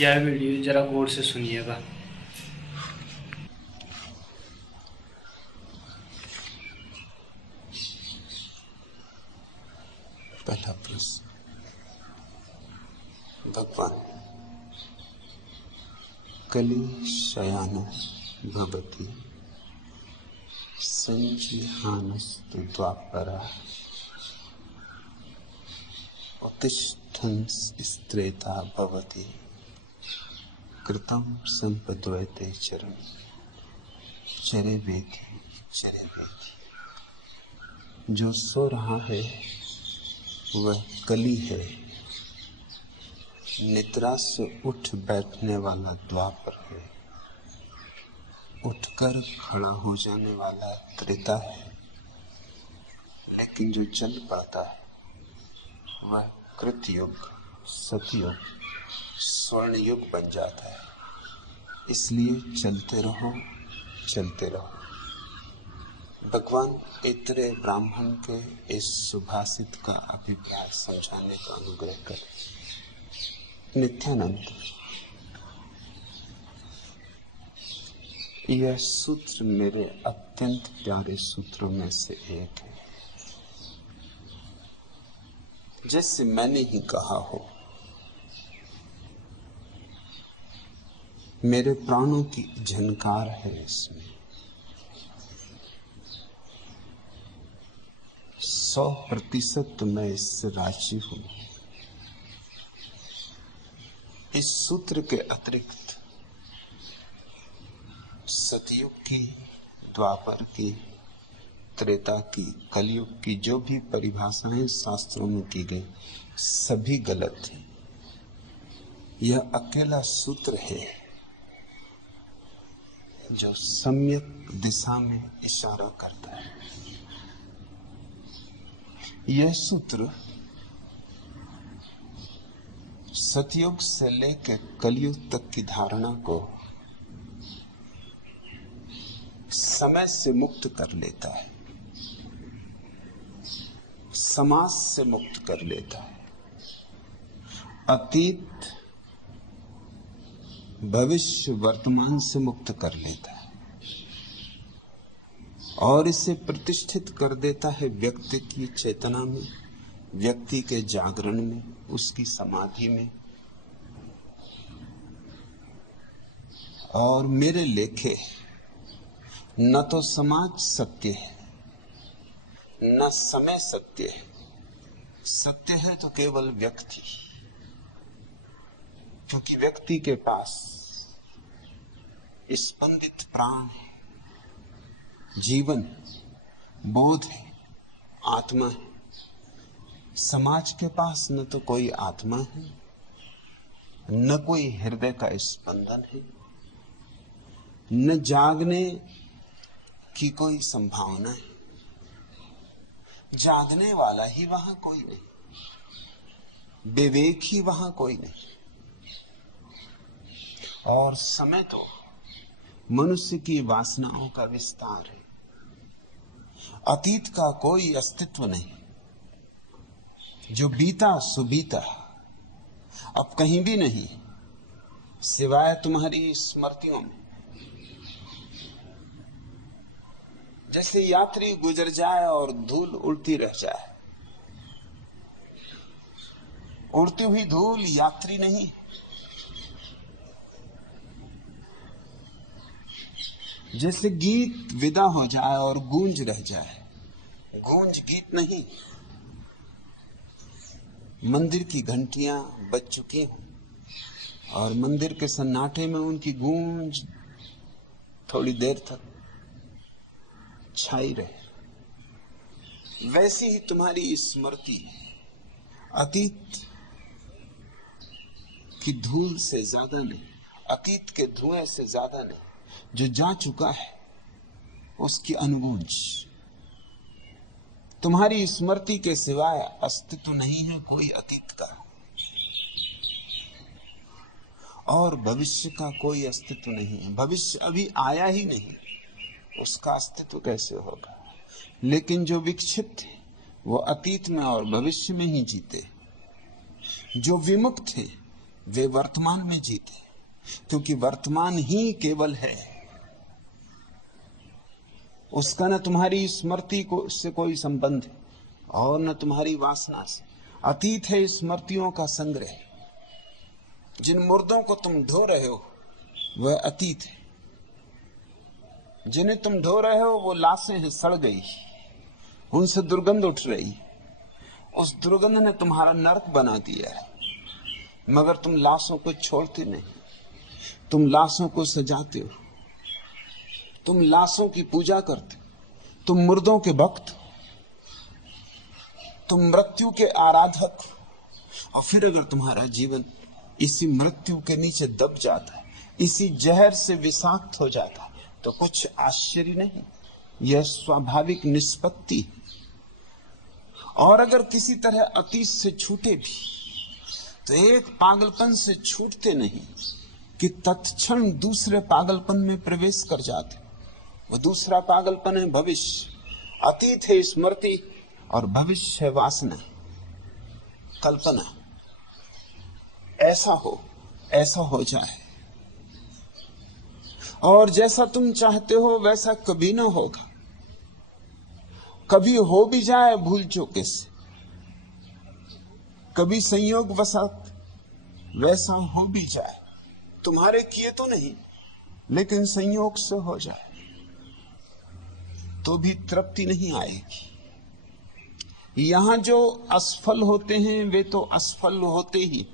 यह वीडियो जरा गौर से सुनिएगा। पहला प्रश्न। भगवान, कली शयानो भवति संजिहानस्तु द्वापरा उत्तिष्ठन् स्त्रेता भवति कृतं संपद्वैते चरम चरे वेति चरे वेति। जो सो रहा है वह कली है, निद्रा से उठ बैठने वाला द्वापर है, उठकर खड़ा हो जाने वाला त्रेता है, लेकिन जो चल पाता है वह कृतयुग, सतयुग, स्वर्ण युग बन जाता है। इसलिए चलते रहो, चलते रहो। भगवान इतरे ब्राह्मण के इस सुभाषित का अभिप्राय समझाने का अनुग्रह करें। नित्यानंद, यह सूत्र मेरे अत्यंत प्यारे सूत्रों में से एक है। जैसे मैंने ही कहा हो, मेरे प्राणों की झनकार है इसमें। 100% मैं इससे राजी हूं। इस सूत्र के अतिरिक्त सतयुग की, द्वापर की, त्रेता की, कलयुग की जो भी परिभाषाएं शास्त्रों में की गई सभी गलत है। यह अकेला सूत्र है जो सम्यक दिशा में इशारा करता है। यह सूत्र सतयुग से लेकर कलयुग तक की धारणा को समय से मुक्त कर लेता है, समाज से मुक्त कर लेता है, अतीत, भविष्य, वर्तमान से मुक्त कर लेता है और इसे प्रतिष्ठित कर देता है व्यक्ति की चेतना में, व्यक्ति के जागरण में, उसकी समाधि में। और मेरे लेखे न तो समाज सत्य है, न समय सत्य है। सत्य है तो केवल व्यक्ति, क्योंकि व्यक्ति के पास स्पंदित प्राण है, जीवन, बोध है, आत्मा है। समाज के पास न तो कोई आत्मा है, न कोई हृदय का स्पंदन है, न जागने की कोई संभावना है। जागने वाला ही वहां कोई नहीं, विवेक ही वहां कोई नहीं। और समय तो मनुष्य की वासनाओं का विस्तार है। अतीत का कोई अस्तित्व नहीं। जो बीता सो बीता, अब कहीं भी नहीं, सिवाय तुम्हारी स्मृतियों में। जैसे यात्री गुजर जाए और धूल उड़ती रह जाए। उड़ती हुई धूल यात्री नहीं। जैसे गीत विदा हो जाए और गूंज रह जाए, गूंज गीत नहीं। मंदिर की घंटियां बज चुकी हैं और मंदिर के सन्नाटे में उनकी गूंज थोड़ी देर तक छाई रहे। वैसी ही तुम्हारी स्मृति अतीत की धूल से ज्यादा नहीं, अतीत के धुएं से ज्यादा नहीं। जो जा चुका है उसकी अनुगूंज। तुम्हारी स्मृति के सिवाय अस्तित्व नहीं है कोई अतीत का, और भविष्य का कोई अस्तित्व नहीं है। भविष्य अभी आया ही नहीं, उसका अस्तित्व कैसे होगा। लेकिन जो विक्षिप्त है वो अतीत में और भविष्य में ही जीते। जो विमुक्त है वे वर्तमान में जीते, क्योंकि वर्तमान ही केवल है। उसका न तुम्हारी स्मृति को से कोई संबंध है और न तुम्हारी वासना से। अतीत है स्मृतियों का संग्रह। जिन मुर्दों को तुम ढो रहे हो वह अतीत है। जिन्हें तुम ढो रहे हो वो लाशें हैं, सड़ गई, उनसे दुर्गंध उठ रही। उस दुर्गंध ने तुम्हारा नरक बना दिया है, मगर तुम लाशों को छोड़ते नहीं। तुम लाशों को सजाते हो, तुम लाशों की पूजा करते हो, तुम मुर्दों के भक्त, तुम मृत्यु के आराधक। और फिर अगर तुम्हारा जीवन इसी मृत्यु के नीचे दब जाता है, इसी जहर से विषाक्त हो जाता है, तो कुछ आश्चर्य नहीं, यह स्वाभाविक निष्पत्ति। और अगर किसी तरह अतीत से छूटे भी तो एक पागलपन से छूटते नहीं कि तत्क्षण दूसरे पागलपन में प्रवेश कर जाते। वो दूसरा पागलपन है भविष्य। अतीत है स्मृति और भविष्य है वासना, कल्पना। ऐसा हो जाए और जैसा तुम चाहते हो वैसा कभी ना होगा। कभी हो भी जाए भूल चूके से, कभी संयोग वसात वैसा हो भी जाए, तुम्हारे किए तो नहीं लेकिन संयोग से हो जाए, तो भी तृप्ति नहीं आएगी। यहां जो असफल होते हैं वे तो असफल होते ही,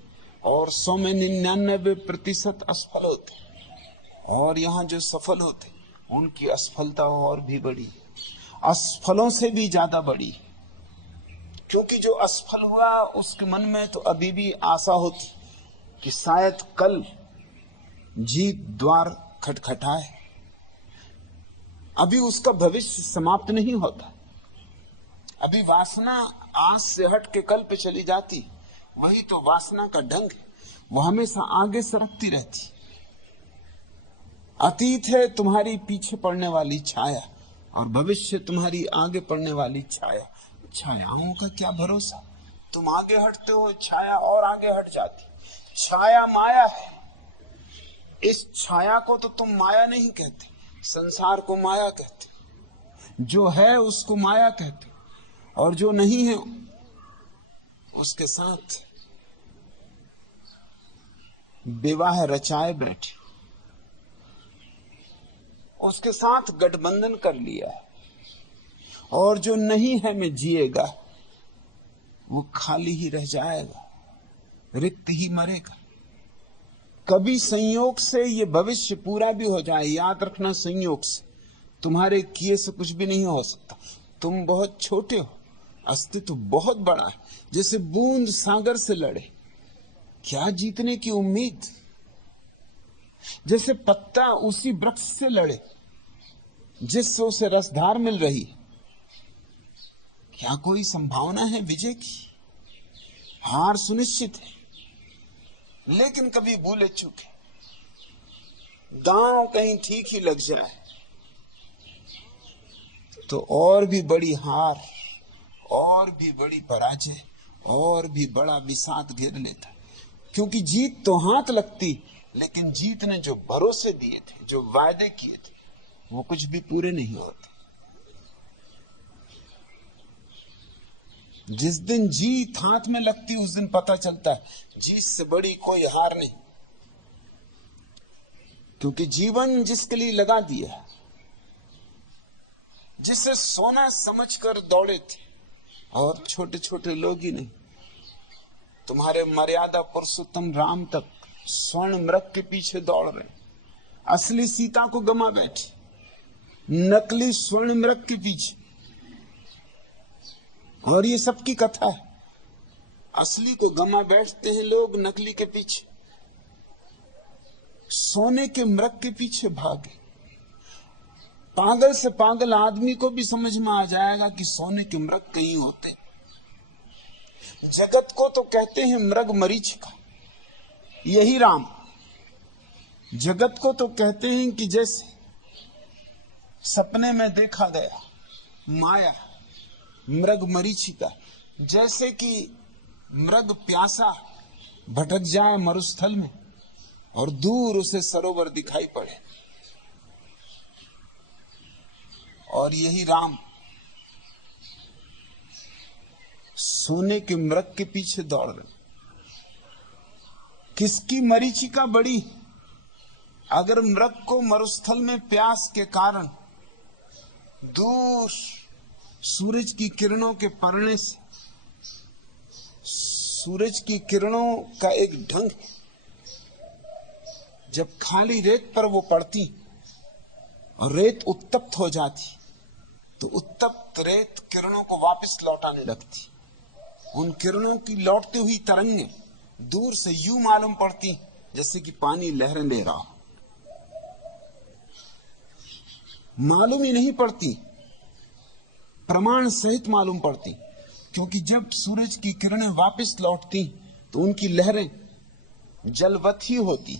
और 100 में 99% असफल होते। और यहां जो सफल होते उनकी असफलता और भी बड़ी, असफलों से भी ज्यादा बड़ी। क्योंकि जो असफल हुआ उसके मन में तो अभी भी आशा होती कि शायद कल जीत द्वार खटखटाए। अभी उसका भविष्य समाप्त नहीं होता। अभी वासना आज से हट के कल पे चली जाती। वही तो वासना का ढंग है, वो हमेशा आगे सरकती रहती। अतीत है तुम्हारी पीछे पड़ने वाली छाया और भविष्य तुम्हारी आगे पड़ने वाली छाया। छायाओं का क्या भरोसा, तुम आगे हटते हो छाया और आगे हट जाती। छाया माया है। इस छाया को तो तुम माया नहीं कहते, संसार को माया कहते। जो है उसको माया कहते, और जो नहीं है उसके साथ विवाह रचाए बैठे, उसके साथ गठबंधन कर लिया है। और जो नहीं है में जिएगा वो खाली ही रह जाएगा, रिक्त ही मरेगा। कभी संयोग से ये भविष्य पूरा भी हो जाए, याद रखना, संयोग से, तुम्हारे किए से कुछ भी नहीं हो सकता। तुम बहुत छोटे हो, अस्तित्व बहुत बड़ा है। जैसे बूंद सागर से लड़े, क्या जीतने की उम्मीद। जैसे पत्ता उसी वृक्ष से लड़े जिससे उसे रसधार मिल रही, क्या कोई संभावना है विजय की? हार सुनिश्चित है। लेकिन कभी भूले चूके दांव कहीं ठीक ही लग जाए तो और भी बड़ी हार, और भी बड़ी पराजय, और भी बड़ा विषाद घेर लेता। क्योंकि जीत तो हाथ लगती, लेकिन जीत ने जो भरोसे दिए थे, जो वायदे किए थे, वो कुछ भी पूरे नहीं होते। जिस दिन जीत हाथ में लगती उस दिन पता चलता है जीत से बड़ी कोई हार नहीं। क्योंकि जीवन जिसके लिए लगा दिया, जिसे सोना समझकर दौड़े थे, और छोटे छोटे लोग ही नहीं, तुम्हारे मर्यादा पुरुषोत्तम राम तक स्वर्ण मृग के पीछे दौड़ रहे, असली सीता को गमा बैठे नकली स्वर्ण मृग के पीछे। और ये सबकी कथा है। असली को गमा बैठते हैं लोग नकली के पीछे, सोने के मृग के पीछे भागे। पागल से पागल आदमी को भी समझ में आ जाएगा कि सोने के मृग कहीं होते। जगत को तो कहते हैं मृग मरीचिका, यही राम। जगत को तो कहते हैं कि जैसे सपने में देखा गया माया, मृग मरीचिका। जैसे कि मृग प्यासा भटक जाए मरुस्थल में और दूर उसे सरोवर दिखाई पड़े, और यही राम सोने के मृग के पीछे दौड़ रहे। किसकी मरीचिका बड़ी? अगर मृग को मरुस्थल में प्यास के कारण दूर सूरज की किरणों के पड़ने से, सूरज की किरणों का एक ढंग है, जब खाली रेत पर वो पड़ती और रेत उत्तप्त हो जाती तो उत्तप्त रेत किरणों को वापस लौटाने लगती। उन किरणों की लौटती हुई तरंगें दूर से यूं मालूम पड़ती जैसे कि पानी लहरें ले रहा हो। मालूम ही नहीं पड़ती, प्रमाण सहित मालूम पड़ती, क्योंकि जब सूरज की किरणें वापस लौटती तो उनकी लहरें जलवत ही होती,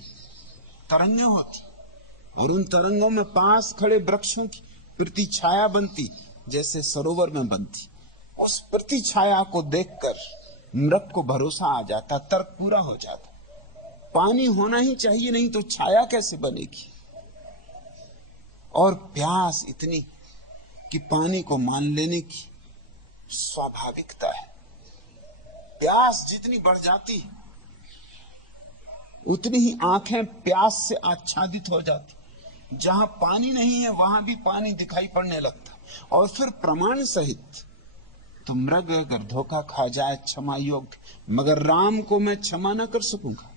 तरंगें होती, और उन तरंगों में पास खड़े वृक्षों की प्रतिछाया बनती जैसे सरोवर में बनती। उस प्रतिछाया को देखकर मृग को भरोसा आ जाता, तर्क पूरा हो जाता। पानी होना ही चाहिए, नहीं तो छाया कैसे बनेगी? और प्यास इतनी कि पानी को मान लेने की स्वाभाविकता है। प्यास जितनी बढ़ जाती उतनी ही आंखें प्यास से आच्छादित हो जाती। जहां पानी नहीं है वहां भी पानी दिखाई पड़ने लगता। और फिर प्रमाण सहित तो मृग अगर धोखा खा जाए क्षमा योग्य, मगर राम को मैं क्षमा न कर सकूंगा।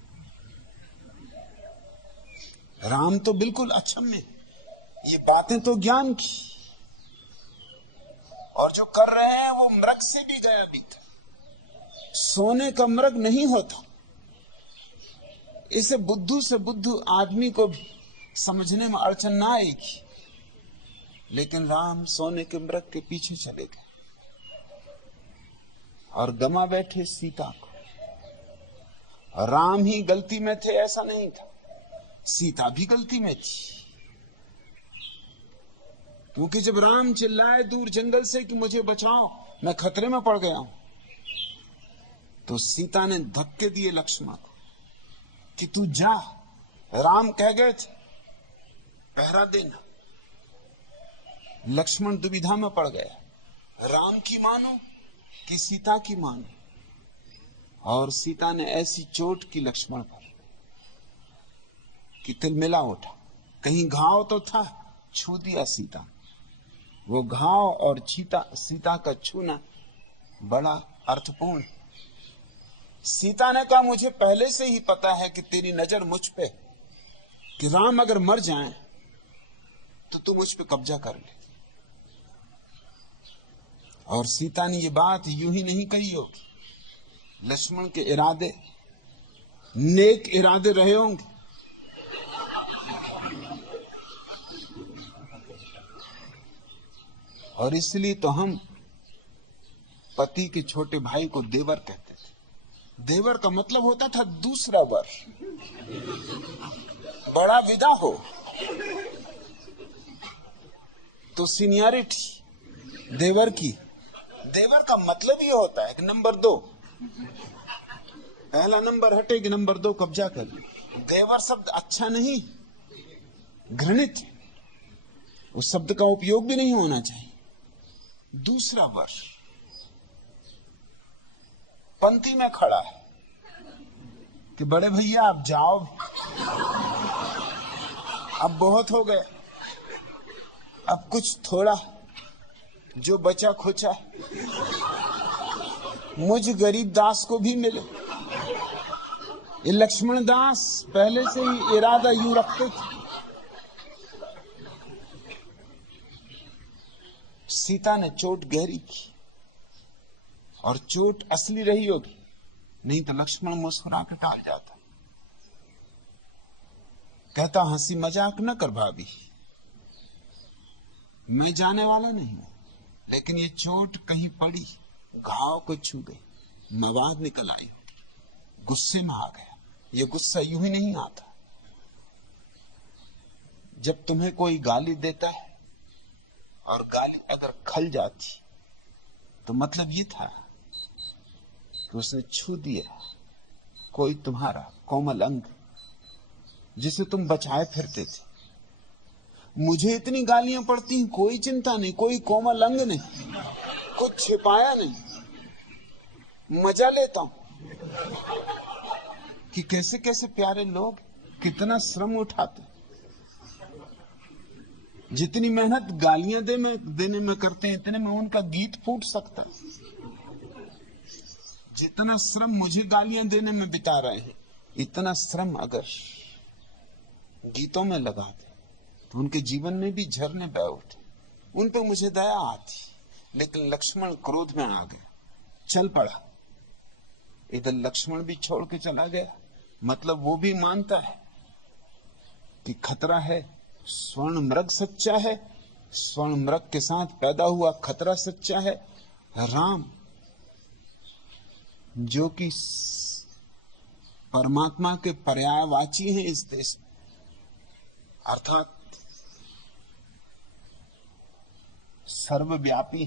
राम तो बिल्कुल अक्षम्य, ये बातें तो ज्ञान की, और जो कर रहे हैं वो मृग से भी गया बीता। सोने का मृग नहीं होता। इसे बुद्धू से बुद्धू आदमी को भी समझने में अड़चन ना आएगी, लेकिन राम सोने के मृग के पीछे चले गए और गमा बैठे सीता को। राम ही गलती में थे ऐसा नहीं था, सीता भी गलती में थी। क्योंकि जब राम चिल्लाए दूर जंगल से कि मुझे बचाओ, मैं खतरे में पड़ गया हूं, तो सीता ने धक्के दिए लक्ष्मण को कि तू जा। राम कह गए थे पहरा देना। लक्ष्मण दुविधा में पड़ गया, राम की मानो कि सीता की मानो। और सीता ने ऐसी चोट की लक्ष्मण पर कि तिलमिला उठा। कहीं घाव तो था, छू दिया सीता। वो घाव और सीता का छूना बड़ा अर्थपूर्ण। सीता ने कहा मुझे पहले से ही पता है कि तेरी नजर मुझ पे, कि राम अगर मर जाए तो तू मुझ पे कब्जा कर ले। और सीता ने ये बात यूं ही नहीं कही होगी, लक्ष्मण के इरादे नेक इरादे रहे होंगे। और इसलिए तो हम पति के छोटे भाई को देवर कहते थे। देवर का मतलब होता था दूसरा वर, बड़ा विदा हो तो सीनियरिटी देवर की। देवर का मतलब ये होता है कि नंबर 2, पहला नंबर हटे कि नंबर 2 कब्जा कर। देवर शब्द अच्छा नहीं, घृणित, उस शब्द का उपयोग भी नहीं होना चाहिए। दूसरा वर पंक्ति में खड़ा है कि बड़े भैया आप जाओ, अब बहुत हो गए, अब कुछ थोड़ा जो बचा खुचा मुझ गरीब दास को भी मिले। ये लक्ष्मण दास पहले से ही इरादा यूं रखते थे। सीता ने चोट गहरी की, और चोट असली रही होगी, नहीं तो लक्ष्मण मुस्कुरा के टाल जाता, कहता हंसी मजाक न कर भाभी, मैं जाने वाला नहीं हूं, लेकिन ये चोट कहीं पड़ी, घाव को छू गई, मवाद निकल आई, गुस्से में आ गया। ये गुस्सा यूं ही नहीं आता। जब तुम्हें कोई गाली देता है और गाली अगर खल जाती तो मतलब ये था कि उसने छू दिया, कोई तुम्हारा कोमल अंग जिसे तुम बचाए फिरते थे। मुझे इतनी गालियां पड़ती, कोई चिंता नहीं, कोई कोमल अंग नहीं, कुछ छिपाया नहीं। मजा लेता हूं कि कैसे कैसे प्यारे लोग कितना श्रम उठाते। जितनी मेहनत गालियां देने में करते हैं, इतने में उनका गीत फूट सकता। जितना श्रम मुझे गालियां देने में बिता रहे हैं, इतना श्रम अगर गीतों में लगा दे तो उनके जीवन में भी झरने बह उठे। उन पर मुझे दया आती, लेकिन लक्ष्मण क्रोध में आ गया, चल पड़ा। इधर लक्ष्मण भी छोड़ के चला गया, मतलब वो भी मानता है कि खतरा है। स्वर्ण मृग सच्चा है, स्वर्ण मृग के साथ पैदा हुआ खतरा सच्चा है। राम जो कि परमात्मा के पर्यायवाची हैं इस देश में, अर्थात सर्वव्यापी,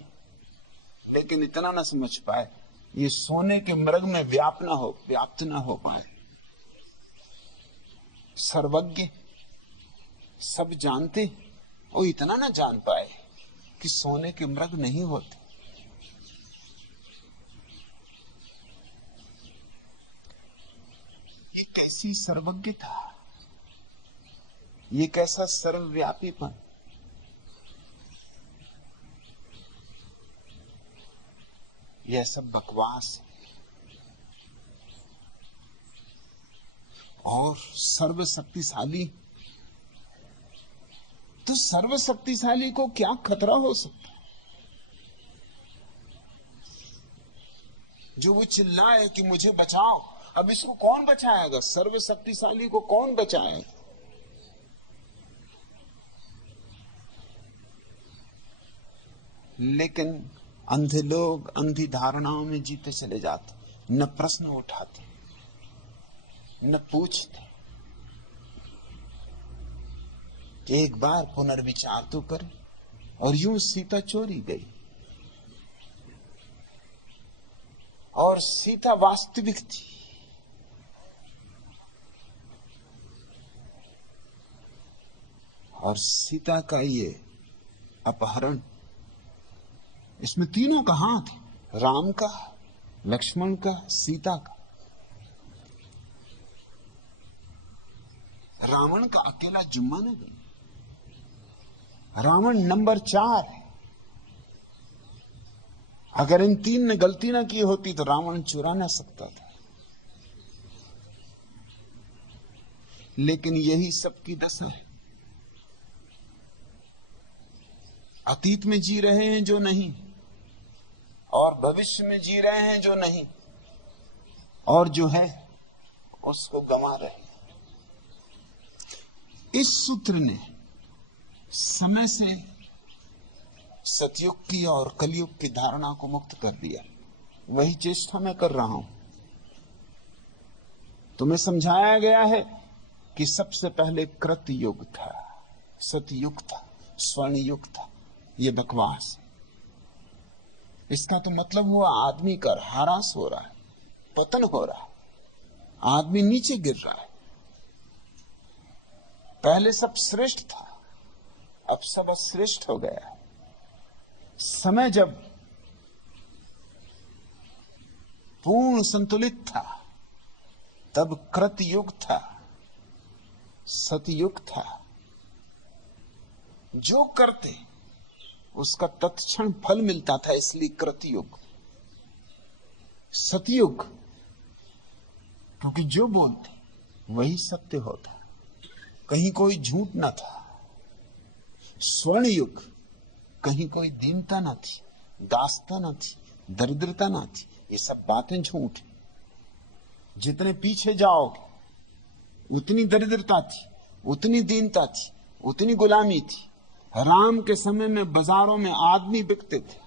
लेकिन इतना ना समझ पाए ये सोने के मृग में व्याप्त ना हो पाए। सर्वज्ञ, सब जानते, वो इतना ना जान पाए कि सोने के मृग नहीं होते। ये कैसी सर्वज्ञता, ये कैसा सर्वव्यापीपन। यह सब बकवास है। और सर्वशक्तिशाली, तो सर्वशक्तिशाली को क्या खतरा हो सकता है? जो वो चिल्लाए कि मुझे बचाओ, अब इसको कौन बचाएगा? सर्वशक्तिशाली को कौन बचाएगा? लेकिन अंधे लोग अंधी धारणाओं में जीते चले जाते, न प्रश्न उठाते, न पूछते। एक बार पुनर्विचार तो करें। और यूं सीता चोरी गई, और सीता वास्तविक थी। और सीता का ये अपहरण, इसमें तीनों का हाथ है, राम का, लक्ष्मण का, सीता का। रावण का अकेला जुम्मा नहीं। रावण नंबर 4 है। अगर इन 3 ने गलती ना की होती तो रावण चुरा ना सकता था। लेकिन यही सबकी दशा है। अतीत में जी रहे हैं जो नहीं, और भविष्य में जी रहे हैं जो नहीं, और जो है उसको गंवा रहे हैं। इस सूत्र ने समय से सतयुग की और कलयुग की धारणा को मुक्त कर दिया। वही चेष्टा मैं कर रहा हूं। तुम्हें समझाया गया है कि सबसे पहले कृत युग था, सतयुग था, स्वर्ण युग था। ये बकवास है। इसका तो मतलब हुआ आदमी का ह्रास हो रहा है, पतन हो रहा है, आदमी नीचे गिर रहा है। पहले सब श्रेष्ठ था, अब सब अश्रेष्ठ हो गया है। समय जब पूर्ण संतुलित था तब कृत युग था, सतयुग था। जो करते उसका तत्क्षण फल मिलता था, इसलिए कृतयुग। सतयुग क्योंकि जो बोलते वही सत्य होता, कहीं कोई झूठ ना था। स्वर्ण युग कहीं कोई दीनता ना थी, दास्ता ना थी, दरिद्रता ना थी। ये सब बातें झूठ है। जितने पीछे जाओगे उतनी दरिद्रता थी, उतनी दीनता थी, उतनी गुलामी थी। राम के समय में बाजारों में आदमी बिकते थे।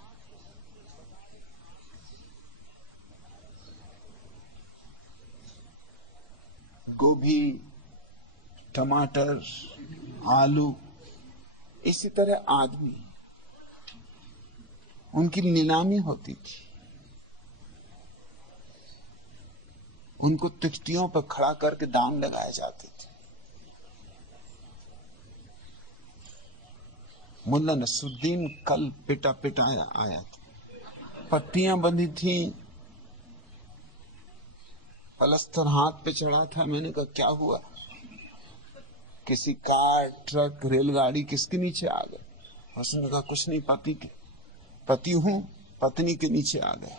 गोभी, टमाटर, आलू, इसी तरह आदमी, उनकी नीलामी होती थी। उनको तिख्तियों पर खड़ा करके दाम लगाए जाते थे। मुल्ला नसरुद्दीन कल पिटा पिटाया आया था, पट्टियां बंधी थी, पलस्तर हाथ पे चढ़ा था। मैंने कहा क्या हुआ? किसी कार, ट्रक, रेलगाड़ी किसके नीचे आ गए? उसने कहा कुछ नहीं, पति हूं, पत्नी के नीचे आ गए।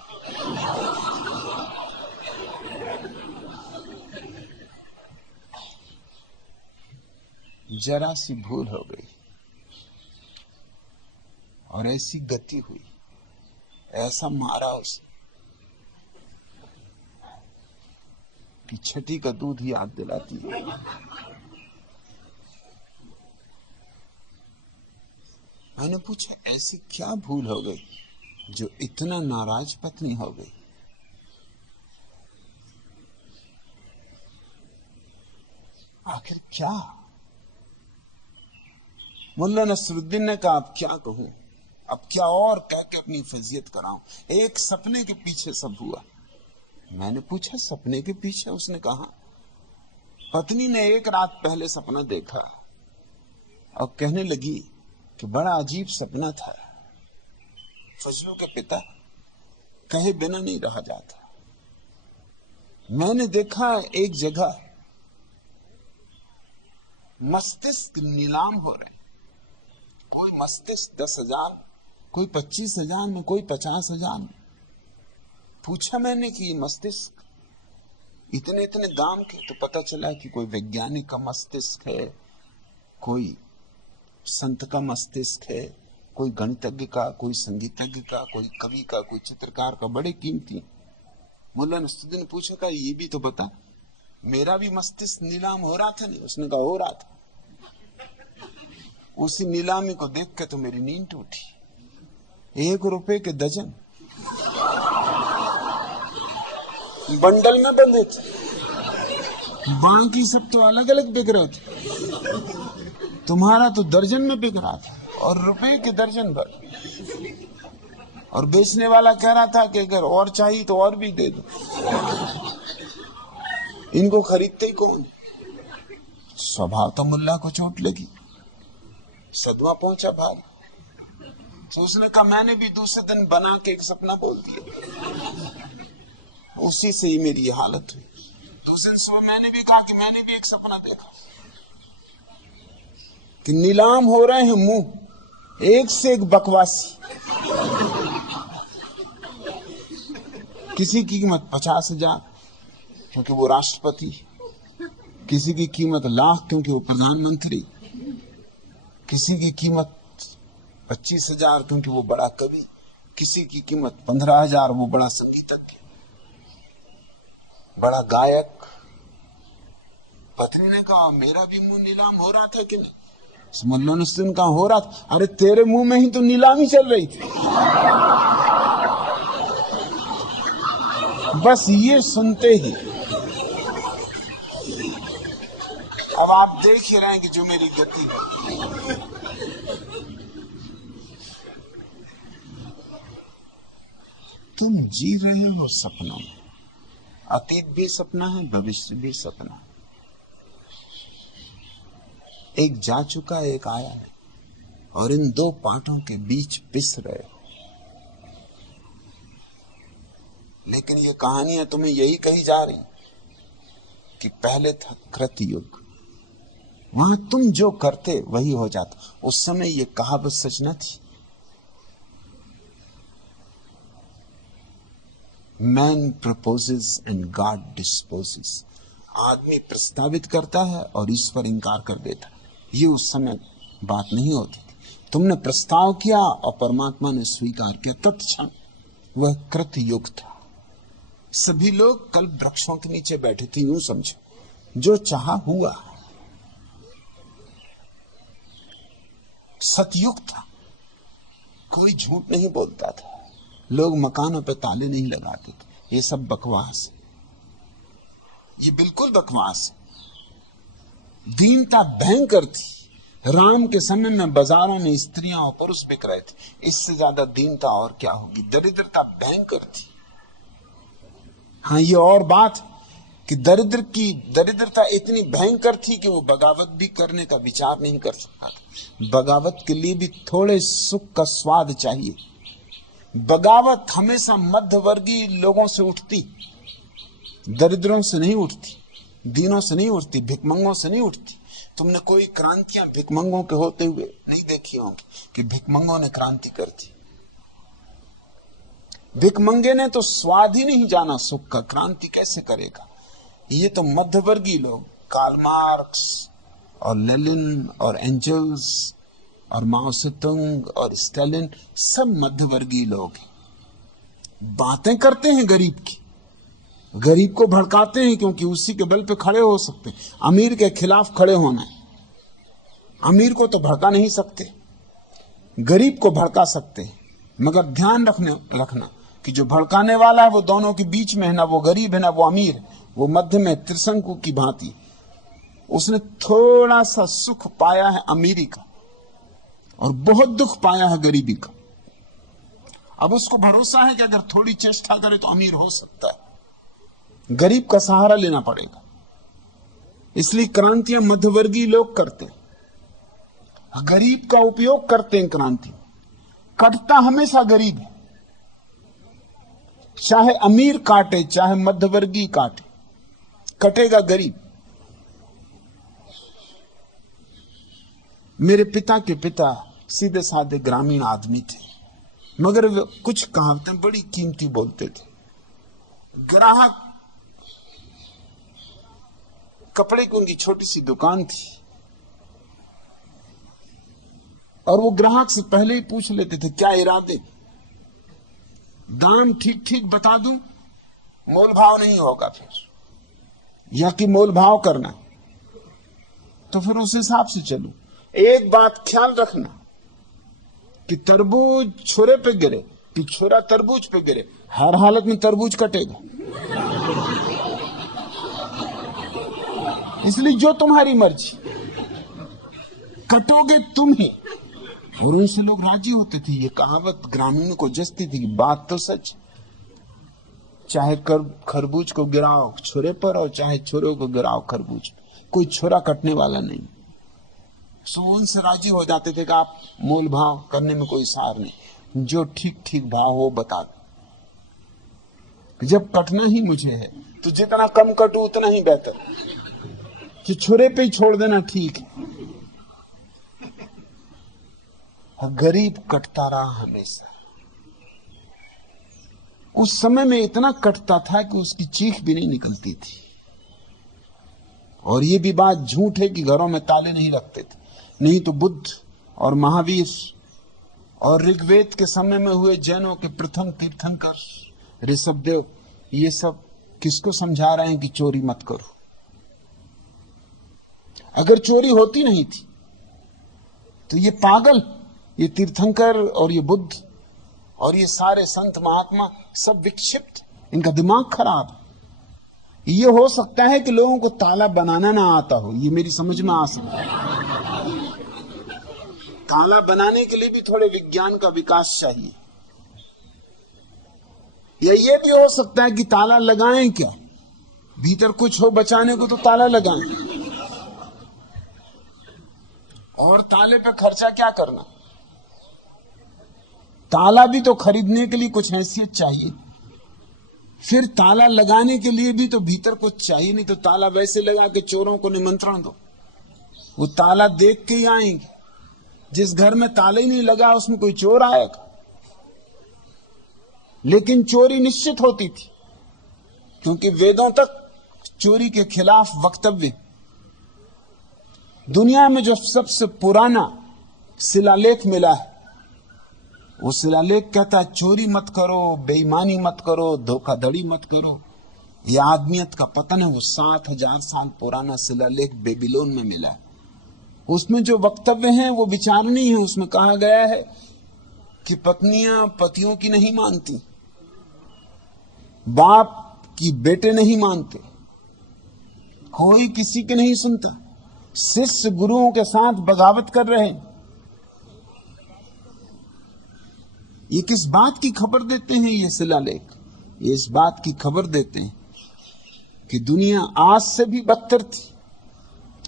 जरा सी भूल हो गई और ऐसी गति हुई, ऐसा मारा उसे कि छठी का दूध याद दिलाती है। मैंने पूछा ऐसी क्या भूल हो गई जो इतना नाराज पत्नी हो गई? आखिर क्या? मुल्ला नसरुद्दीन ने कहा अब क्या कहूं, अब क्या और कह के अपनी फजीयत कराऊं? एक सपने के पीछे सब हुआ। मैंने पूछा सपने के पीछे? उसने कहा पत्नी ने एक रात पहले सपना देखा और कहने लगी कि बड़ा अजीब सपना था, फजलू के पिता, कहे बिना नहीं रहा जाता। मैंने देखा एक जगह मस्तिष्क नीलाम हो रहे, कोई मस्तिष्क 10,000, कोई 25,000 में, कोई 50,000 में। पूछा मैंने कि मस्तिष्क इतने इतने दाम के? तो पता चला कि कोई वैज्ञानिक का मस्तिष्क है, कोई संत का मस्तिष्क है, कोई गणितज्ञ का, कोई संगीतज्ञ का, कोई कवि का, कोई चित्रकार का, बड़े कीमती। मुल्ला नसरुद्दीन ने पूछा का ये भी तो बता, मेरा भी मस्तिष्क नीलाम हो रहा था? नहीं। उसने कहा हो रहा था। उसी नीलामी को देख के तो मेरी नींद टूटी। 1 रुपए के दर्जन बंडल में बंधे थे, बाकी सब तो अलग अलग बिक रहे थे, तुम्हारा तो दर्जन में बिक रहा था और रुपए के दर्जन भर। और बेचने वाला कह रहा था कि अगर और चाहिए तो और भी दे दो, इनको खरीदते ही कौन? स्वभाव तो मुल्ला को चोट लगी, सदमा पहुंचा भाग। तो उसने कहा मैंने भी दूसरे दिन बना के एक सपना बोल दिया, उसी से ही मेरी हालत हुई। दूसरे दिन सुबह मैंने भी कहा कि मैंने भी एक सपना देखा कि नीलाम हो रहे हैं मुंह, एक से एक बकवासी। किसी की कीमत 50,000 क्योंकि वो राष्ट्रपति, किसी की कीमत लाख क्योंकि वो प्रधानमंत्री, किसी की कीमत 25,000 क्योंकि वो बड़ा कवि, किसी की कीमत 15,000 वो बड़ा संगीतज्ञ, बड़ा गायक। पत्नी ने कहा मेरा भी मुंह नीलाम हो रहा था कि नहीं? मुल्ला नसरुद्दीन कहा हो रहा था। अरे तेरे मुंह में ही तो नीलामी चल रही थी। बस ये सुनते ही अब आप देख ही रहे हैं कि जो मेरी गति है। तुम जी रहे हो सपनों में, अतीत भी सपना है, भविष्य भी सपना है। एक जा चुका, एक आया है, और इन दो पाठों के बीच पिस रहे हो। लेकिन ये कहानियां तुम्हें यही कही जा रही कि पहले था कृतयुग, वहां तुम जो करते वही हो जाता। उस समय ये कहावत सच न थी, man proposes and God disposes. आदमी प्रस्तावित करता है और ईश्वर इंकार कर देता। ये उस समय बात नहीं होती थी। तुमने प्रस्ताव किया और परमात्मा ने स्वीकार किया, तत्क्षण वह कृतयुग था। सभी लोग कल वृक्षों के नीचे बैठे थे, यूं समझो, जो चाहा हुआ। सतयुग था, कोई झूठ नहीं बोलता था, लोग मकानों पे ताले नहीं लगाते थे। ये सब बकवास है, ये बिल्कुल बकवास है। दीनता भयंकर थी। राम के समय में बाजारों में स्त्रियां और पुरुष बिक रहे थे, इससे ज्यादा दीनता और क्या होगी। दरिद्रता भयंकर थी। हाँ, ये और बात कि दरिद्रता इतनी भयंकर थी कि वो बगावत भी करने का विचार नहीं कर सकता था। बगावत के लिए भी थोड़े सुख का स्वाद चाहिए। बगावत हमेशा मध्यवर्गीय लोगों से उठती, दरिद्रों से नहीं उठती, दीनों से नहीं उठती, भिकमंगों से नहीं उठती। तुमने कोई क्रांतियां भिकमंगों के होते हुए नहीं देखी होंगी कि भिकमंगों ने क्रांति कर दी। भिकमंगे ने तो स्वाद ही नहीं जाना सुख का, क्रांति कैसे करेगा। ये तो मध्यवर्गीय लोग, कार्ल मार्क्स और लेनिन और एंजल्स और माओ सेतुंग और स्टालिन, सब मध्यवर्गीय लोग हैं। बातें करते हैं गरीब की, गरीब को भड़काते हैं क्योंकि उसी के बल पे खड़े हो सकते हैं। अमीर के खिलाफ खड़े होना है, अमीर को तो भड़का नहीं सकते, गरीब को भड़का सकते हैं। मगर ध्यान रखना कि जो भड़काने वाला है वो दोनों के बीच में है, ना वो गरीब है ना वो अमीर है, वो मध्य में त्रिशंकु की भांति। उसने थोड़ा सा सुख पाया है अमीरी का और बहुत दुख पाया है गरीबी का। अब उसको भरोसा है कि अगर थोड़ी चेष्टा करे तो अमीर हो सकता है। गरीब का सहारा लेना पड़ेगा। इसलिए क्रांतियां मध्यवर्गीय लोग करते हैं, गरीब का उपयोग करते हैं क्रांति। कटता हमेशा गरीब है, चाहे अमीर काटे चाहे मध्यवर्गीय काटे, कटेगा गरीब। मेरे पिता के पिता सीधे साधे ग्रामीण आदमी थे, मगर वे कुछ कहावतें बड़ी कीमती बोलते थे। ग्राहक, कपड़े की उनकी छोटी सी दुकान थी और वो ग्राहक से पहले ही पूछ लेते थे क्या इरादे, दाम ठीक ठीक बता दूं, मोल भाव नहीं होगा फिर, या कि मोल भाव करना, तो फिर उस हिसाब से चलूं। एक बात ख्याल रखना कि तरबूज छोरे पे गिरे कि छोरा तरबूज पे गिरे, हर हालत में तरबूज कटेगा। इसलिए जो तुम्हारी मर्जी, कटोगे तुम ही। और उनसे लोग राजी होते थे। ये कहावत ग्रामीण को जचती थी कि बात तो सच, चाहे खरबूज को गिराओ छोरे पर और चाहे छोरे को गिराओ खरबूज, कोई छोरा कटने वाला नहीं। सो उनसे राजी हो जाते थे कि आप मोल भाव करने में कोई सार नहीं, जो ठीक ठीक भाव हो बता दो। जब कटना ही मुझे है तो जितना कम कटू उतना ही बेहतर, कि छोरे पे ही छोड़ देना ठीक है। गरीब कटता रहा हमेशा। उस समय में इतना कटता था कि उसकी चीख भी नहीं निकलती थी। और ये भी बात झूठ है कि घरों में ताले नहीं रखते थे, नहीं तो बुद्ध और महावीर और ऋग्वेद के समय में हुए जैनों के प्रथम तीर्थंकर ऋषभदेव, ये सब किसको समझा रहे हैं कि चोरी मत करो। अगर चोरी होती नहीं थी तो ये पागल, ये तीर्थंकर और ये बुद्ध और ये सारे संत महात्मा सब विक्षिप्त, इनका दिमाग खराब। ये हो सकता है कि लोगों को ताला बनाना ना आता हो, ये मेरी समझ में आ सकता है। ताला बनाने के लिए भी थोड़े विज्ञान का विकास चाहिए। या ये भी हो सकता है कि ताला लगाएं क्या, भीतर कुछ हो बचाने को तो ताला लगाएं, और ताले पे खर्चा क्या करना। ताला भी तो खरीदने के लिए कुछ हैसियत चाहिए, फिर ताला लगाने के लिए भी तो भीतर कुछ चाहिए, नहीं तो ताला वैसे लगा के चोरों को निमंत्रण दो, वो ताला देख के ही आएंगे। जिस घर में ताला ही नहीं लगा उसमें कोई चोर आएगा। लेकिन चोरी निश्चित होती थी, क्योंकि वेदों तक चोरी के खिलाफ वक्तव्य। दुनिया में जो सबसे पुराना शिलालेख मिला है, वो शिलालेख कहता है चोरी मत करो, बेईमानी मत करो, धोखाधड़ी मत करो, यह आदमियत का पतन है। वो 7000 साल पुराना शिलालेख बेबीलोन में मिला है। उसमें जो वक्तव्य हैं वो विचारणीय है। उसमें कहा गया है कि पत्नियां पतियों की नहीं मानती, बाप की बेटे नहीं मानते, कोई किसी के नहीं सुनता, शिष्य गुरुओं के साथ बगावत कर रहे हैं। ये किस बात की खबर देते हैं ये शिलालेख? ये इस बात की खबर देते हैं कि दुनिया आज से भी बदतर थी,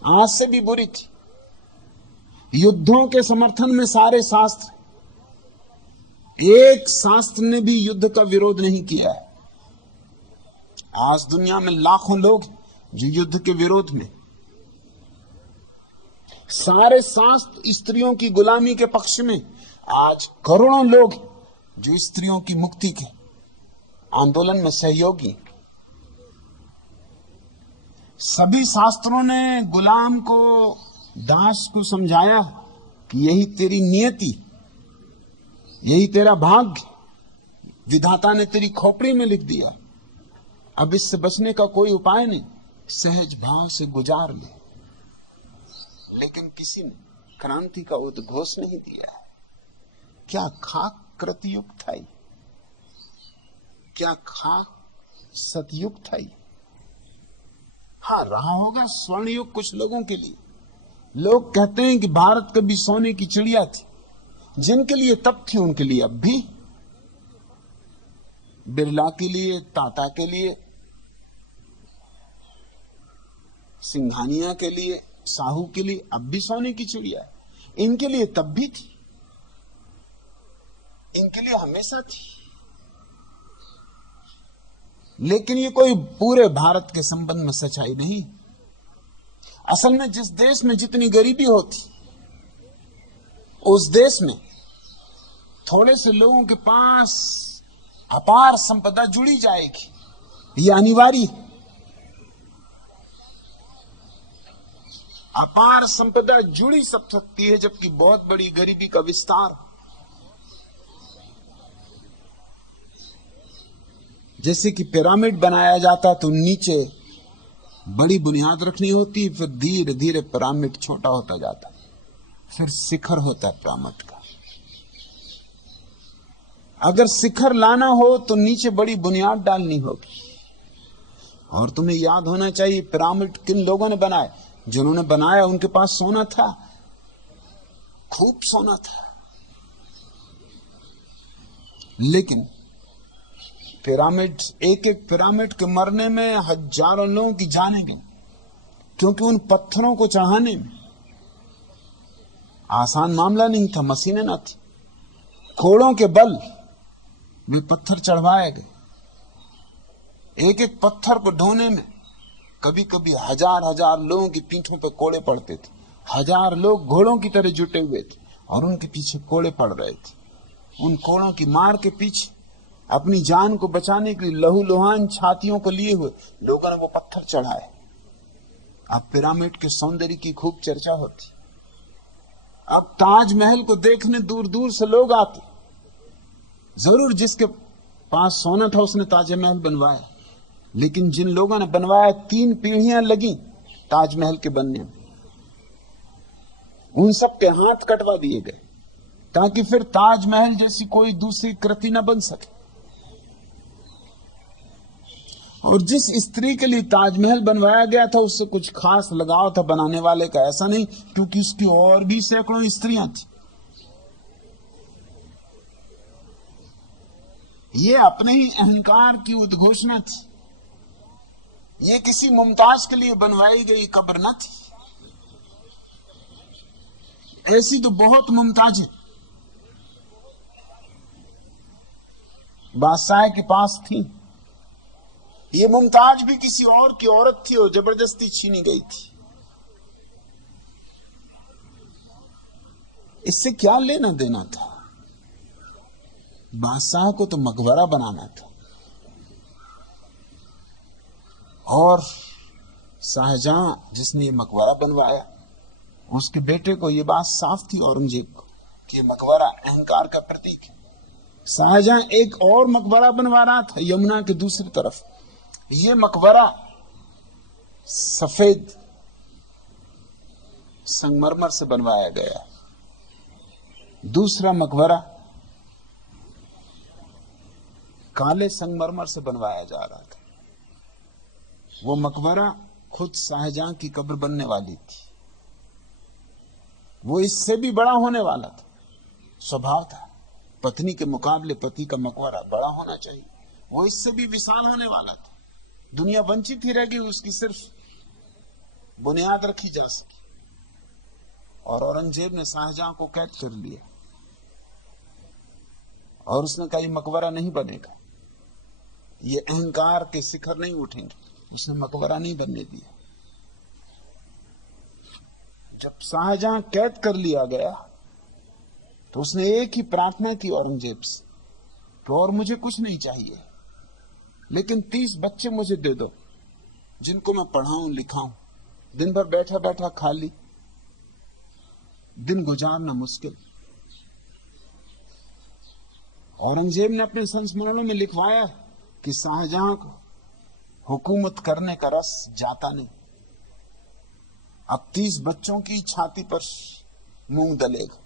आज से भी बुरी थी। युद्धों के समर्थन में सारे शास्त्र, एक शास्त्र ने भी युद्ध का विरोध नहीं किया है। आज दुनिया में लाखों लोग जो युद्ध के विरोध में, सारे शास्त्र स्त्रियों की गुलामी के पक्ष में। आज करोड़ों लोग जो स्त्रियों की मुक्ति के आंदोलन में सहयोगी। सभी शास्त्रों ने गुलाम को, दास को समझाया कि यही तेरी नियति, यही तेरा भाग्य, विधाता ने तेरी खोपड़ी में लिख दिया, अब इससे बचने का कोई उपाय नहीं, सहज भाव से गुजार ले। लेकिन किसी ने क्रांति का उद्घोष नहीं दिया। क्या खाक कृतयुग था ये? क्या खाक सतयुग था ये? हाँ, रहा होगा स्वर्ण युग कुछ लोगों के लिए। लोग कहते हैं कि भारत कभी सोने की चिड़िया थी। जिनके लिए तब थी उनके लिए अब भी, बिरला के लिए, टाटा के लिए, सिंघानिया के लिए, साहू के लिए अब भी सोने की चिड़िया है। इनके लिए तब भी थी, इनके लिए हमेशा थी। लेकिन ये कोई पूरे भारत के संबंध में सच्चाई नहीं। असल में जिस देश में जितनी गरीबी होती, उस देश में थोड़े से लोगों के पास अपार संपदा जुड़ी जाएगी। ये अनिवार्य है। अपार संपदा जुड़ी सब सकती है, जबकि बहुत बड़ी गरीबी का विस्तार। जैसे कि पिरामिड बनाया जाता तो नीचे बड़ी बुनियाद रखनी होती, फिर धीरे धीरे पिरामिड छोटा होता जाता, फिर शिखर होता है पिरामिड का। अगर शिखर लाना हो तो नीचे बड़ी बुनियाद डालनी होगी। और तुम्हें याद होना चाहिए पिरामिड किन लोगों ने बनाए। जिन्होंने बनाया उनके पास सोना था, खूब सोना था। लेकिन पिरामिड, एक एक पिरामिड के मरने में हजारों लोगों की जानें गई, क्योंकि उन पत्थरों को चढ़ाने में आसान मामला नहीं था, मशीनें ना थी। कोड़ों के बल वे पत्थर चढ़वाए गए। एक एक पत्थर को ढोने में कभी कभी हजार हजार लोगों की पीठों पर कोड़े पड़ते थे। हजार लोग घोड़ों की तरह जुटे हुए थे और उनके पीछे कोड़े पड़ रहे थे। उन कोड़ों की मार के पीछे अपनी जान को बचाने के लिए लहू लुहान छातियों को लिए हुए लोगों ने वो पत्थर चढ़ाए। अब पिरामिड के सौंदर्य की खूब चर्चा होती। अब ताजमहल को देखने दूर दूर से लोग आते। जरूर जिसके पास सोना था उसने ताजमहल बनवाया, लेकिन जिन लोगों ने बनवाया 3 पीढ़ियां लगी ताजमहल के बनने में। उन सब के हाथ कटवा दिए गए ताकि फिर ताजमहल जैसी कोई दूसरी कृति न बन सके। और जिस स्त्री के लिए ताजमहल बनवाया गया था उससे कुछ खास लगाव था बनाने वाले का, ऐसा नहीं, क्योंकि उसकी और भी सैकड़ों स्त्रियां थी। ये अपने ही अहंकार की उद्घोषणा थी। ये किसी मुमताज के लिए बनवाई गई कब्र न थी। ऐसी तो बहुत मुमताजें बादशाह के पास थी। ये मुमताज भी किसी और की औरत थी और जबरदस्ती छीनी गई थी। इससे क्या लेना देना था? बादशाह को तो मकबरा बनाना था। और शाहजहां जिसने ये मकबरा बनवाया, उसके बेटे को ये बात साफ थी औरंगजेब को कि मकबरा अहंकार का प्रतीक है। शाहजहां एक और मकबरा बनवा रहा था यमुना के दूसरी तरफ। ये मकबरा सफेद संगमरमर से बनवाया गया। दूसरा मकबरा काले संगमरमर से बनवाया जा रहा था। वो मकबरा खुद शाहजहां की कब्र बनने वाली थी। वो इससे भी बड़ा होने वाला था। स्वभाव था पत्नी के मुकाबले पति का मकबरा बड़ा होना चाहिए। वो इससे भी विशाल होने वाला था। दुनिया वंचित ही रह गई, उसकी सिर्फ बुनियाद रखी जा सकी। और औरंगजेब ने शाहजहां को कैद कर लिया और उसने कहा ये मकबरा नहीं बनेगा, ये अहंकार के शिखर नहीं उठेंगे, उसने मकबरा नहीं बनने दिया। जब शाहजहां कैद कर लिया गया तो उसने एक ही प्रार्थना की औरंगजेब से, तो और मुझे कुछ नहीं चाहिए, लेकिन 30 बच्चे मुझे दे दो जिनको मैं पढ़ाऊं लिखाऊं। दिन भर बैठा बैठा खाली, दिन गुजारना मुश्किल। औरंगजेब ने अपने संस्मरणों में लिखवाया कि शाहजहां को हुकूमत करने का रस जाता नहीं, अब 30 बच्चों की छाती पर मूंग दलेगा,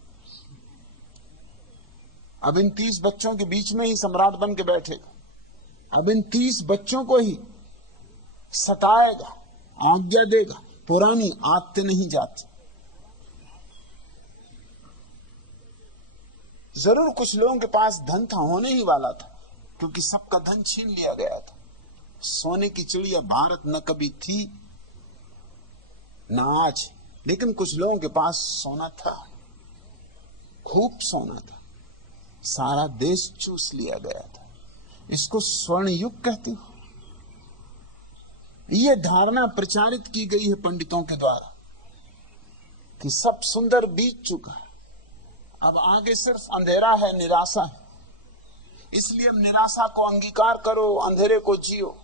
अब इन 30 बच्चों के बीच में ही सम्राट बन के बैठेगा, अब इन 30 बच्चों को ही सताएगा, आज्ञा देगा। पुरानी आदतें नहीं जाती। जरूर कुछ लोगों के पास धन था, होने ही वाला था, क्योंकि सबका धन छीन लिया गया था। सोने की चिड़िया भारत न कभी थी न आज, लेकिन कुछ लोगों के पास सोना था, खूब सोना था, सारा देश चूस लिया गया था। इसको स्वर्ण युग कहते हैं। यह धारणा प्रचारित की गई है पंडितों के द्वारा कि सब सुंदर बीत चुका है, अब आगे सिर्फ अंधेरा है, निराशा है। इसलिए अब निराशा को अंगीकार करो, अंधेरे को जियो,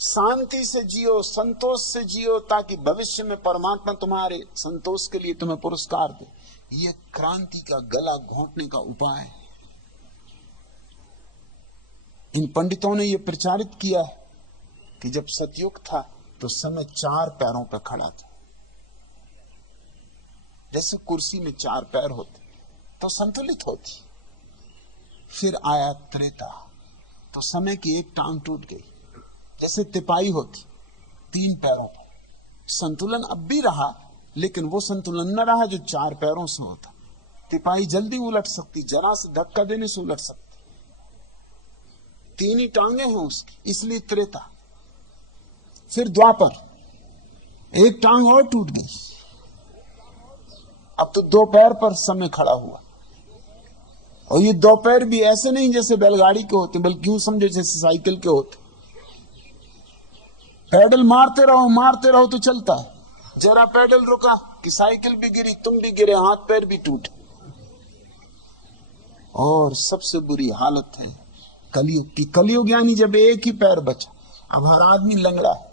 शांति से जियो, संतोष से जियो, ताकि भविष्य में परमात्मा तुम्हारे संतोष के लिए तुम्हें पुरस्कार दे। यह क्रांति का गला घोंटने का उपाय है। इन पंडितों ने यह प्रचारित किया कि जब सतयुग था तो समय 4 पैरों पर खड़ा था। जैसे कुर्सी में 4 पैर होते तो संतुलित होती। फिर आया त्रेता तो समय की एक टांग टूट गई। जैसे तिपाई होती 3 पैरों पर, संतुलन अब भी रहा, लेकिन वो संतुलन न रहा जो 4 पैरों से होता। तिपाई जल्दी उलट सकती, जरा से धक्का देने से उलट सकती। 3 ही टांगे हैं उसकी, इसलिए त्रेता। फिर द्वापर, एक टांग और टूट गई, अब तो 2 पैर पर समय खड़ा हुआ। और ये 2 पैर भी ऐसे नहीं जैसे बैलगाड़ी के होते, बल्कि यूं समझो जैसे साइकिल के होते। पैडल मारते रहो तो चलता है, जरा पैडल रुका कि साइकिल भी गिरी, तुम भी गिरे, हाथ पैर भी टूटे। और सबसे बुरी हालत है कलयुग की। कलयुग यानी जब एक ही पैर बचा, अब हर आदमी लंगड़ा है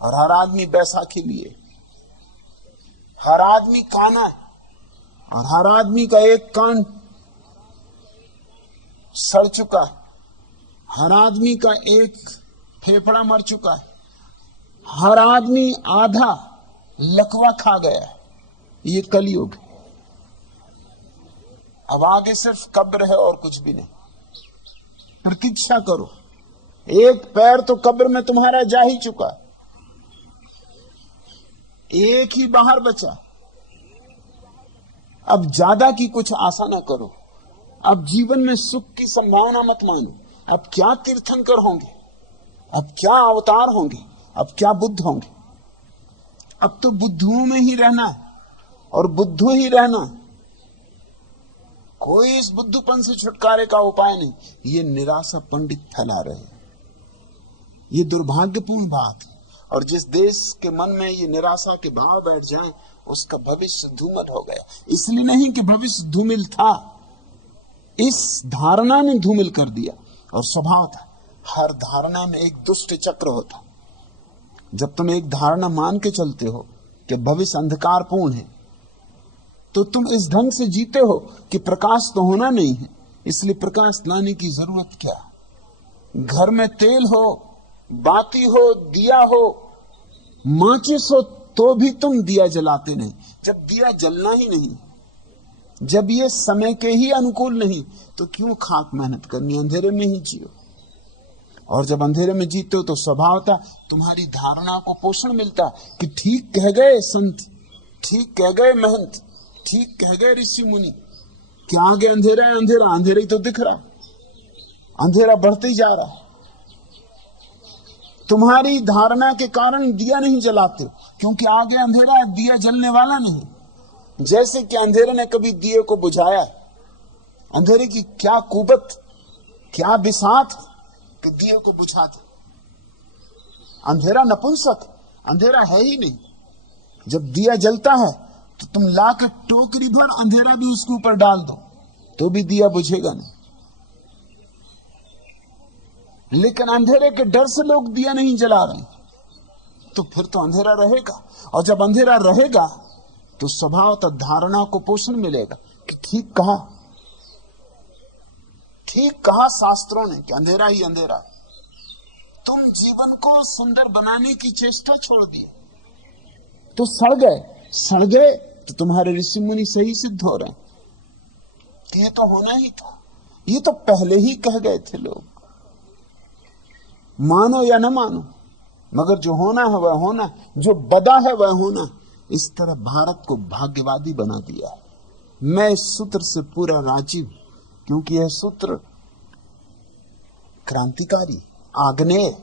और हर आदमी बैसाखी लिए, हर आदमी काना है और हर आदमी का एक कान सड़ चुका है, हर आदमी का एक फेफड़ा मर चुका है, हर आदमी आधा लकवा खा गया है। ये कलयुग है। अब आगे सिर्फ कब्र है और कुछ भी नहीं। प्रतीक्षा करो, एक पैर तो कब्र में तुम्हारा जा ही चुका, एक ही बाहर बचा। अब ज्यादा की कुछ आशा ना करो। अब जीवन में सुख की संभावना मत मानो। अब क्या तीर्थंकर होंगे, अब क्या अवतार होंगे, अब क्या बुद्ध होंगे। अब तो बुद्धुओं में ही रहना है और बुद्धू ही रहना है। कोई इस बुद्धूपन से छुटकारे का उपाय नहीं। ये निराशा पंडित फैला रहे हैं। ये दुर्भाग्यपूर्ण बात है। और जिस देश के मन में ये निराशा के भाव बैठ जाएं, उसका भविष्य धूमिल हो गया। इसलिए नहीं कि भविष्य धूमिल था, इस धारणा ने धूमिल कर दिया। और स्वभाव था, हर धारणा में एक दुष्ट चक्र होता। जब तुम एक धारणा मान के चलते हो कि भविष्य अंधकारपूर्ण है, तो तुम इस ढंग से जीते हो कि प्रकाश तो होना नहीं है, इसलिए प्रकाश लाने की जरूरत क्या। घर में तेल हो, बाती हो, दिया हो, माचिस हो, तो भी तुम दिया जलाते नहीं। जब दिया जलना ही नहीं, जब ये समय के ही अनुकूल नहीं, तो क्यों खाक मेहनत करनी, अंधेरे में ही जियो। और जब अंधेरे में जीते हो तो स्वभावतः तुम्हारी धारणा को पोषण मिलता कि ठीक कह गए संत, ठीक कह गए महंत, ठीक कह गए ऋषि मुनि, क्या आगे अंधेरा है, अंधेरा अंधेरा ही तो दिख रहा, अंधेरा बढ़ते ही जा रहा। तुम्हारी धारणा के कारण दिया नहीं जलाते, क्योंकि आगे अंधेरा है, दिया जलने वाला नहीं। जैसे कि अंधेरे ने कभी दिए को बुझाया, अंधेरे की क्या कुबत, क्या बिसात कि दिए को बुझाते। अंधेरा नपुंसक, अंधेरा है ही नहीं। जब दिया जलता है तो तुम लाकर टोकरी भर अंधेरा भी उसके ऊपर डाल दो तो भी दिया बुझेगा नहीं। लेकिन अंधेरे के डर से लोग दिया नहीं जला रहे, तो फिर तो अंधेरा रहेगा। और जब अंधेरा रहेगा तो स्वभावतः धारणा को पोषण मिलेगा कि ठीक कहा शास्त्रों ने कि अंधेरा ही अंधेरा। तुम जीवन को सुंदर बनाने की चेष्टा छोड़ दी तो सड़ गए तो तुम्हारे ऋषि मुनि सही सिद्ध हो रहे हैं। ये तो होना ही था, ये तो पहले ही कह गए थे लोग, मानो या न मानो, मगर जो होना है वह होना, जो बदा है वह होना। इस तरह भारत को भाग्यवादी बना दिया है। मैं इस सूत्र से पूरा राजी हूं, क्योंकि यह सूत्र क्रांतिकारी, आग्नेय।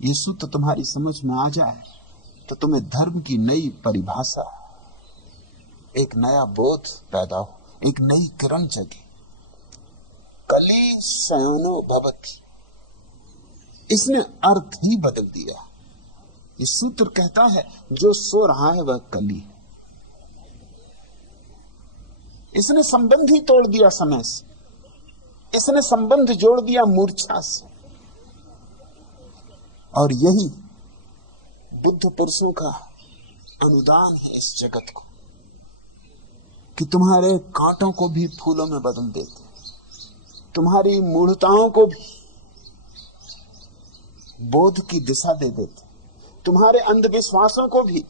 यह सूत्र तुम्हारी समझ में आ जाए तो तुम्हें धर्म की नई परिभाषा, एक नया बोध पैदा हो, एक नई किरण जगे। कली शयनो भवति, इसने अर्थ ही बदल दिया। ये सूत्र कहता है जो सो रहा है वह कली है। इसने संबंध ही तोड़ दिया समय से, इसने संबंध जोड़ दिया मूर्छा से। और यही बुद्ध पुरुषों का अनुदान है इस जगत को, कि तुम्हारे कांटों को भी फूलों में बदल देते, तुम्हारी मूढ़ताओं को भी बोध की दिशा दे देते, तुम्हारे अंधविश्वासों को भी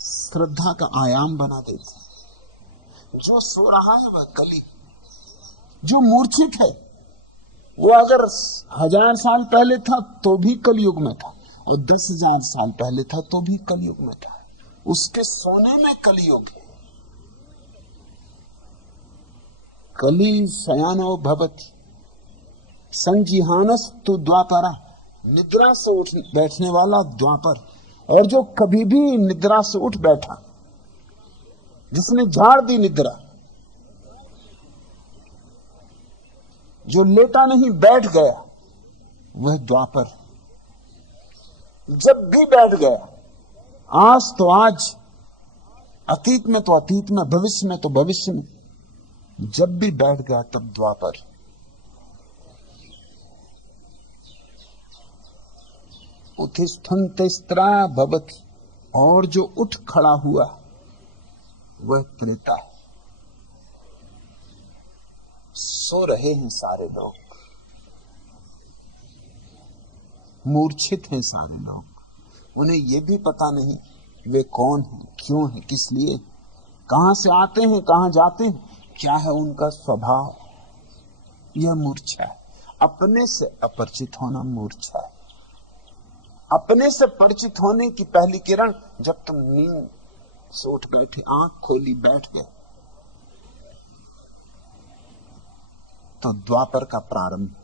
श्रद्धा का आयाम बना देते। जो सो रहा है वह कली, जो मूर्छित है वो अगर 1000 साल पहले था तो भी कलयुग में था, और 10,000 साल पहले था तो भी कलयुग में था। उसके सोने में कलयुग है। कली शयानो भवति संजिहानस तु द्वापरा, निद्रा से उठ बैठने वाला द्वापर। और जो कभी भी निद्रा से उठ बैठा, जिसने झाड़ दी निद्रा, जो लेटा नहीं बैठ गया, वह द्वापर। जब भी बैठ गया, आज तो आज, अतीत में तो अतीत में, भविष्य में तो भविष्य में, जब भी बैठ गया तब द्वापर। उत्तिष्ठन्तेस्त्रा भवति, और जो उठ खड़ा हुआ वह त्रेता है। सो रहे हैं सारे लोग, मूर्छित हैं सारे लोग, उन्हें यह भी पता नहीं वे कौन हैं, क्यों हैं, किस लिए, कहां से आते हैं, कहां जाते हैं, क्या है उनका स्वभाव। यह मूर्छा है। अपने से अपरिचित होना मूर्छा है। अपने से परिचित होने की पहली किरण जब तुम नींद से उठ बैठे, आंख खोली, बैठ गए, तो द्वापर का प्रारंभ।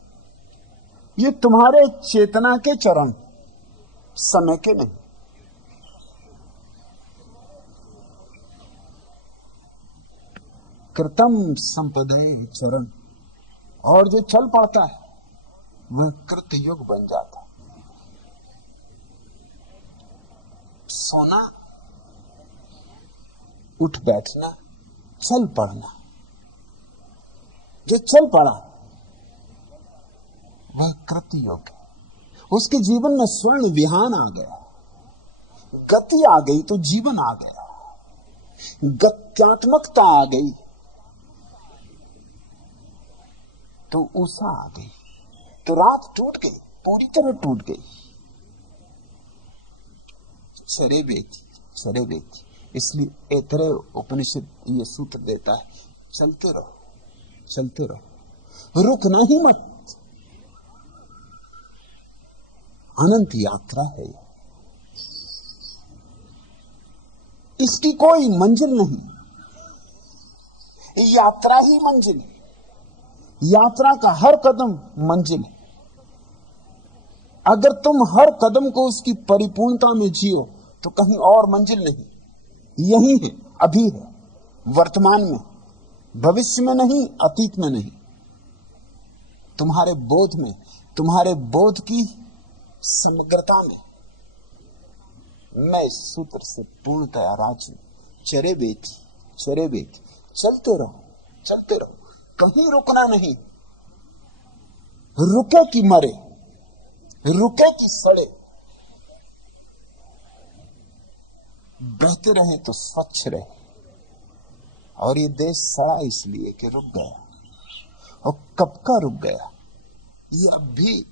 ये तुम्हारे चेतना के चरण, समय के नहीं। कृतम संपदे चरण, और जो चल पड़ता है वह कृत युग बन जाता है। सोना, उठ बैठना, चल पड़ना, जो चल पड़ा वह कृत युग है। उसके जीवन में स्वर्ण विहान आ गया, गति आ गई तो जीवन आ गया, गत्यात्मकता आ गई तो ऊषा आ गई, तो रात टूट गई, पूरी तरह टूट गई। चरे बेची। इसलिए ऐतरेय उपनिषद ये सूत्र देता है, चलते रहो, रुकना ही मत। अनंत यात्रा है, इसकी कोई मंजिल नहीं, यात्रा ही मंजिल है। यात्रा का हर कदम मंजिल है। अगर तुम हर कदम को उसकी परिपूर्णता में जियो तो कहीं और मंजिल नहीं, यही है, अभी है, वर्तमान में, भविष्य में नहीं, अतीत में नहीं, तुम्हारे बोध में, तुम्हारे बोध की समग्रता में। मैं इस सूत्र से पूर्णतया राजी हूं। चरे बेटी चलते रहो, कहीं रुकना नहीं। रुके कि मरे, रुके कि सड़े, बहते रहे तो स्वच्छ रहे। और ये देश सड़ा इसलिए कि रुक गया, और कब का रुक गया। ये अब भी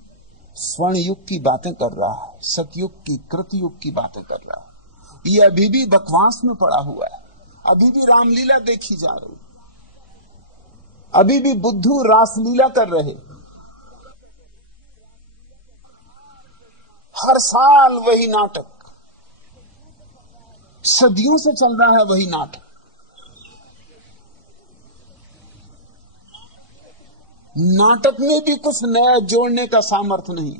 स्वर्ण युग की बातें कर रहा है, सतयुग की, कृतयुग की बातें कर रहा है। ये अभी भी बकवास में पड़ा हुआ है, अभी भी रामलीला देखी जा रही, अभी भी बुद्धू रासलीला कर रहे। हर साल वही नाटक, सदियों से चल रहा है वही नाटक। नाटक में भी कुछ नया जोड़ने का सामर्थ्य नहीं,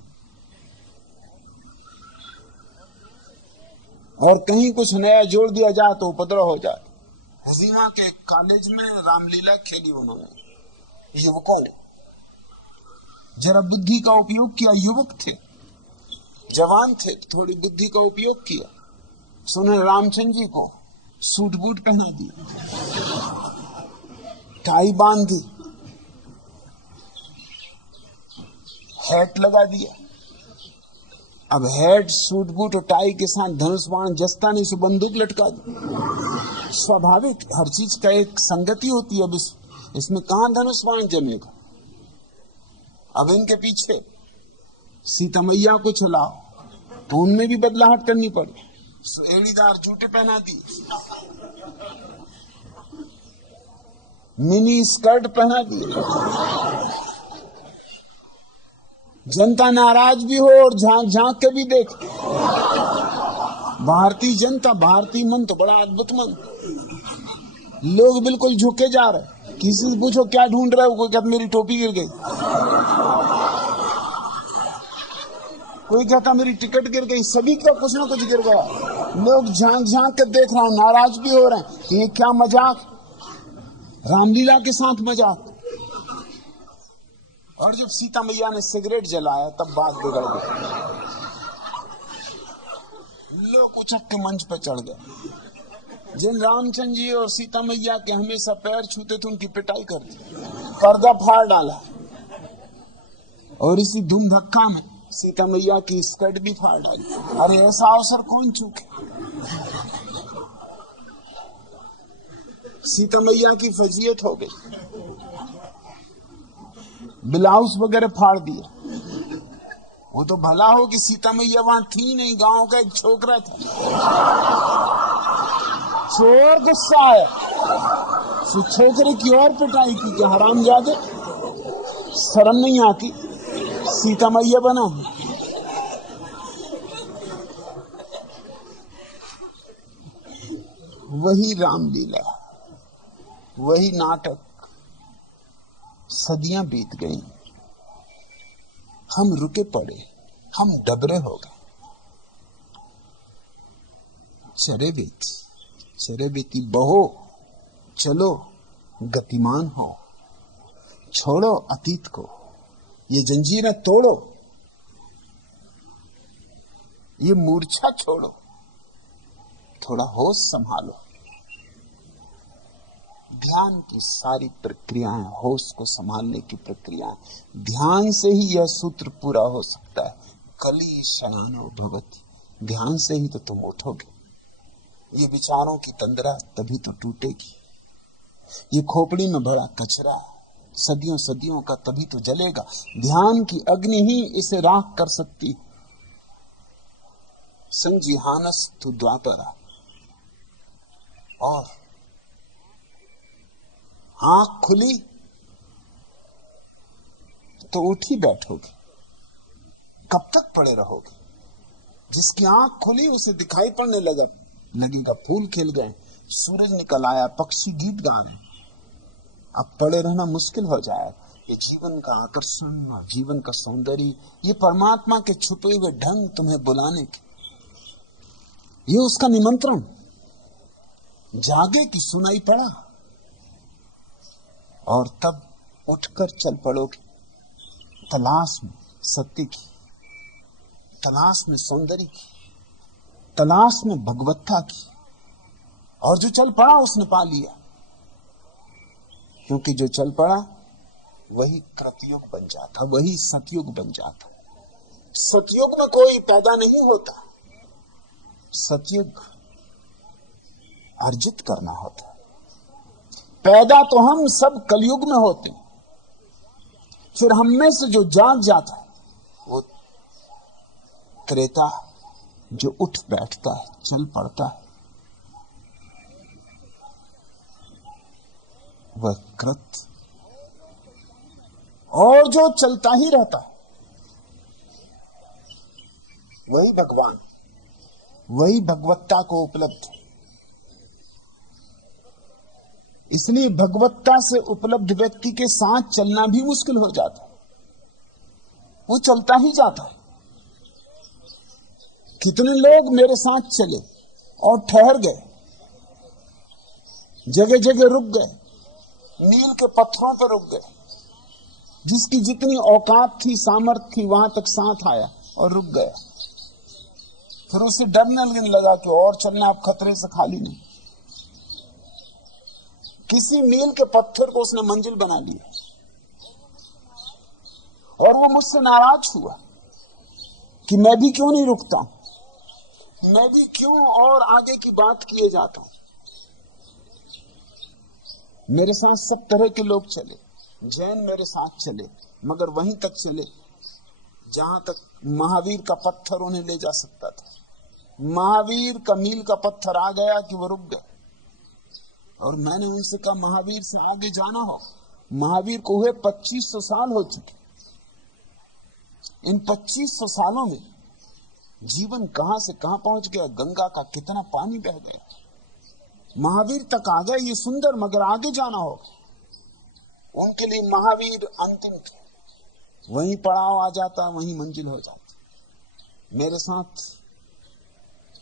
और कहीं कुछ नया जोड़ दिया जाए तो उपद्रव हो जाए। हजीमा के कॉलेज में रामलीला खेली उन्होंने, युवकों ने जरा बुद्धि का उपयोग किया। युवक थे, जवान थे, थोड़ी बुद्धि का उपयोग किया। सुने रामचंद्र जी को सूट बूट पहना दिया, टाई बांध दी, हैट लगा दिया। अब हैट, सूट बूट और टाई के साथ धनुष बाण जस्ता नहीं से बंदूक लटका दी। स्वाभाविक, हर चीज का एक संगति होती है। अब इसमें कहां धनुष बाण जमेगा। अब इनके पीछे सीता मैया को चलाओ तो उनमें भी बदलाहट करनी पड़ी। एड़ीदार जूते पहना दी, मिनी स्कर्ट पहना दी। जनता नाराज भी हो और झांक झांक के भी देख। भारतीय जनता, भारतीय मन तो बड़ा अद्भुत मन। लोग बिल्कुल झुके जा रहे। किसी से पूछो क्या ढूंढ रहे हो, कोई कहता मेरी टोपी गिर गई, कोई कहता मेरी टिकट गिर गई। सभी का कुछ ना कुछ गिर गया। लोग झांक झांक के देख रहे हैं, नाराज भी हो रहे हैं कि ये क्या मजाक, रामलीला के साथ मजाक। और जब सीता मैया ने सिगरेट जलाया तब बात बिगड़ गई। लोग उछक के मंच पर चढ़ गए। जिन रामचंद्र जी और सीता मैया के हमेशा पैर छूते थे उनकी पिटाई कर दी, पर्दा फाड़ डाला। और इसी धूम धक्का में सीता मैया की स्कर्ट भी फाड़ डाली। अरे ऐसा अवसर कौन चूके। सीता मैया की फजीयत हो गई, ब्लाउज वगैरह फाड़ दिया। वो तो भला हो कि सीता मैया वहां थी नहीं, गांव का एक छोकरा था। चोर गुस्सा है, छोकरे की और पिटाई की कि हरामजादे, शर्म नहीं आती, सीता मैया बना। वही रामलीला, वही नाटक, सदियां बीत गई, हम रुके पड़े, हम डबरे हो गए। चरे बेटी बहो, चलो गतिमान हो, छोड़ो अतीत को, ये जंजीरें तोड़ो, ये मूर्छा छोड़ो, थोड़ा होश संभालो। ध्यान की सारी प्रक्रियाएं, होश को संभालने की प्रक्रियाएं, ध्यान से ही यह सूत्र पूरा हो सकता है। कली शयानो भवति, ध्यान से ही तो तुम उठोगे। ये विचारों की तंद्रा तभी तो टूटेगी। ये खोपड़ी में भरा कचरा सदियों सदियों का तभी तो जलेगा। ध्यान की अग्नि ही इसे राख कर सकती। संजिहानस्तु द्वापरा, और आंख खुली तो उठ ही बैठोगे। कब तक पड़े रहोगे? जिसकी आंख खुली उसे दिखाई पड़ने लगेगा, फूल खिल गए, सूरज निकल आया, पक्षी गीत गा रहे। अब पड़े रहना मुश्किल हो जाएगा। ये जीवन का आकर्षण और जीवन का सौंदर्य, ये परमात्मा के छुपे हुए ढंग तुम्हें बुलाने के, ये उसका निमंत्रण। जागे कि सुनाई पड़ा, और तब उठकर चल पड़ोगे तलाश में सत्य की, तलाश में सौंदर्य की, तलाश में भगवत्ता की। और जो चल पड़ा उसने पा लिया, क्योंकि जो चल पड़ा वही कृतयुग बन जाता, वही सतयुग बन जाता। सतयुग में कोई पैदा नहीं होता, सतयुग अर्जित करना होता। पैदा तो हम सब कलयुग में होते हैं, फिर हम में से जो जाग जाता है वो त्रेता, जो उठ बैठता है, चल पड़ता है, वह कृत। और जो चलता ही रहता है वही भगवान, वही भगवत्ता को उपलब्ध। इसलिए भगवत्ता से उपलब्ध व्यक्ति के साथ चलना भी मुश्किल हो जाता है, वो चलता ही जाता है। कितने लोग मेरे साथ चले और ठहर गए, जगह जगह रुक गए, नील के पत्थरों पर रुक गए, जिसकी जितनी औकात थी, सामर्थ थी, वहां तक साथ आया और रुक गया। फिर उसे डरने लगने लगा कि और चलना, अब खतरे से खाली नहीं। किसी मील के पत्थर को उसने मंजिल बना लिया, और वो मुझसे नाराज हुआ कि मैं भी क्यों नहीं रुकता, मैं भी क्यों और आगे की बात किए जाता हूं। मेरे साथ सब तरह के लोग चले, जैन मेरे साथ चले, मगर वहीं तक चले जहां तक महावीर का पत्थर उन्हें ले जा सकता था। महावीर का मील का पत्थर आ गया कि वो रुक गए, और मैंने उनसे कहा महावीर से आगे जाना हो। महावीर को हुए 2500 साल हो चुके। इन 2500 सालों में जीवन कहां से कहां पहुंच गया, गंगा का कितना पानी बह गया। महावीर तक आ गए, ये सुंदर, मगर आगे जाना हो। उनके लिए महावीर अंतिम थे, वहीं पड़ाव आ जाता, वहीं मंजिल हो जाती। मेरे साथ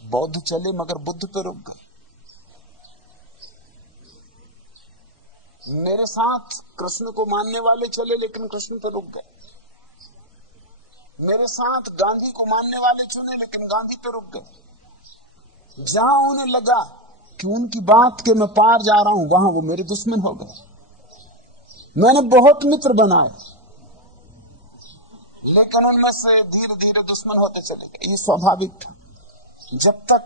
बौद्ध चले मगर बुद्ध पे रुक गए। मेरे साथ कृष्ण को मानने वाले चले, लेकिन कृष्ण पे रुक गए। मेरे साथ गांधी को मानने वाले चुने, लेकिन गांधी पे रुक गए। जहां उन्हें लगा कि उनकी बात के मैं पार जा रहा हूं, वहां वो मेरे दुश्मन हो गए। मैंने बहुत मित्र बनाए, लेकिन उनमें से धीरे धीरे दुश्मन होते चले गए। ये स्वाभाविक था। जब तक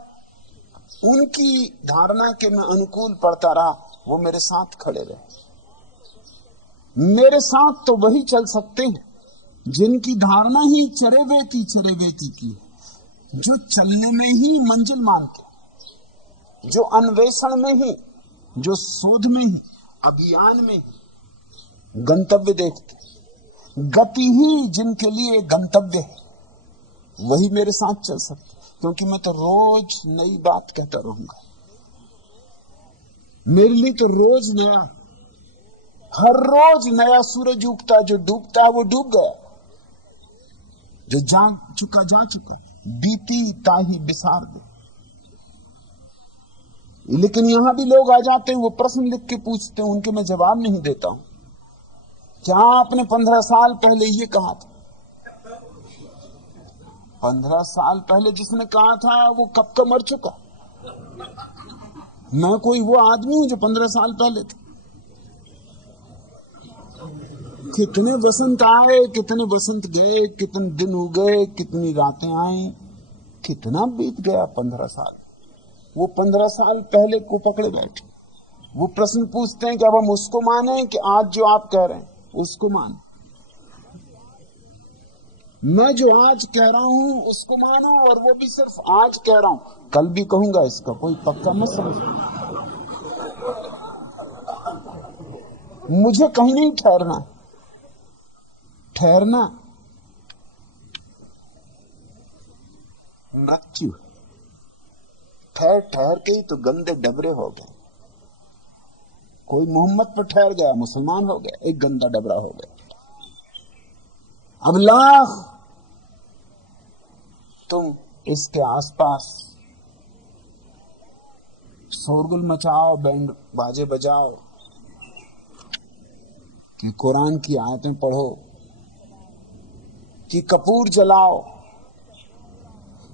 उनकी धारणा के मैं अनुकूल पड़ता रहा, वो मेरे साथ खड़े रहे। मेरे साथ तो वही चल सकते हैं जिनकी धारणा ही चरेवेती की है, जो चलने में ही मंजिल मानते, जो अन्वेषण में ही, जो शोध में ही, अभियान में ही गंतव्य देखते। गति ही जिनके लिए गंतव्य है, वही मेरे साथ चल सकते, क्योंकि मैं तो रोज नई बात कहता रहूंगा। मेरे लिए तो रोज नया, हर रोज नया सूरज उगता। जो डूबता है वो डूब गया, जो जाग चुका जा चुका। बीती ताही बिसार दे। लेकिन यहां भी लोग आ जाते हैं, वो प्रश्न लिख के पूछते हैं, उनके मैं जवाब नहीं देता हूं। क्या आपने 15 साल पहले ये कहा था? 15 साल पहले जिसने कहा था वो कब का मर चुका। मैं कोई वो आदमी हूं जो 15 साल पहले था। कितने वसंत आए, कितने वसंत गए, कितने दिन हो गए, कितनी रातें आई, कितना बीत गया 15 साल। वो 15 साल पहले को पकड़े बैठे। वो प्रश्न पूछते हैं कि अब हम उसको माने कि आज जो आप कह रहे हैं उसको माने। मैं जो आज कह रहा हूं उसको मानो, और वो भी सिर्फ आज कह रहा हूं, कल भी कहूंगा, इसका कोई पक्का मत समझो। मुझे कहीं नहीं ठहरना। ठहरना मृत्यु। ठहर ठहर के ही तो गंदे डबरे हो गए। कोई मोहम्मद पर ठहर गया, मुसलमान हो गया, एक गंदा डबरा हो गया। अब लाख तुम इसके आसपास शोरगुल मचाओ, बैंड बाजे बजाओ, कि कुरान की आयतें पढ़ो, कि कपूर जलाओ,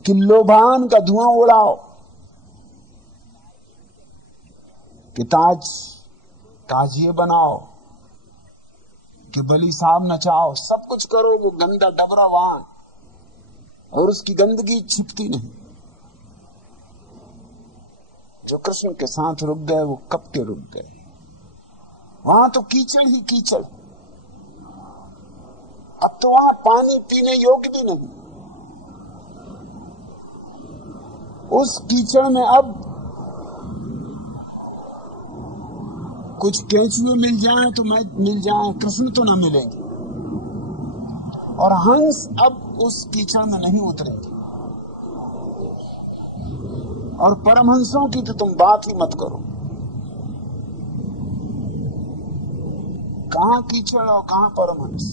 कि लोबान का धुआं उड़ाओ, कि ताजिए बनाओ, कि बली साहब नचाओ, सब कुछ करो, वो गंदा डबरा वहां और उसकी गंदगी छिपती नहीं। जो कृष्ण के साथ रुक गए वो कब के रुक गए। वहां तो कीचड़ ही कीचड़, अब तो वहां पानी पीने योग्य भी नहीं। उस कीचड़ में अब कुछ केंचुए मिल जाएं तो मैं मिल जाएं, कृष्ण तो ना मिलेंगे। और हंस अब उस कीचड़ में नहीं उतरेंगे। और परमहंसों की तो तुम बात ही मत करो। कहां कीचड़ और कहां परमहंस।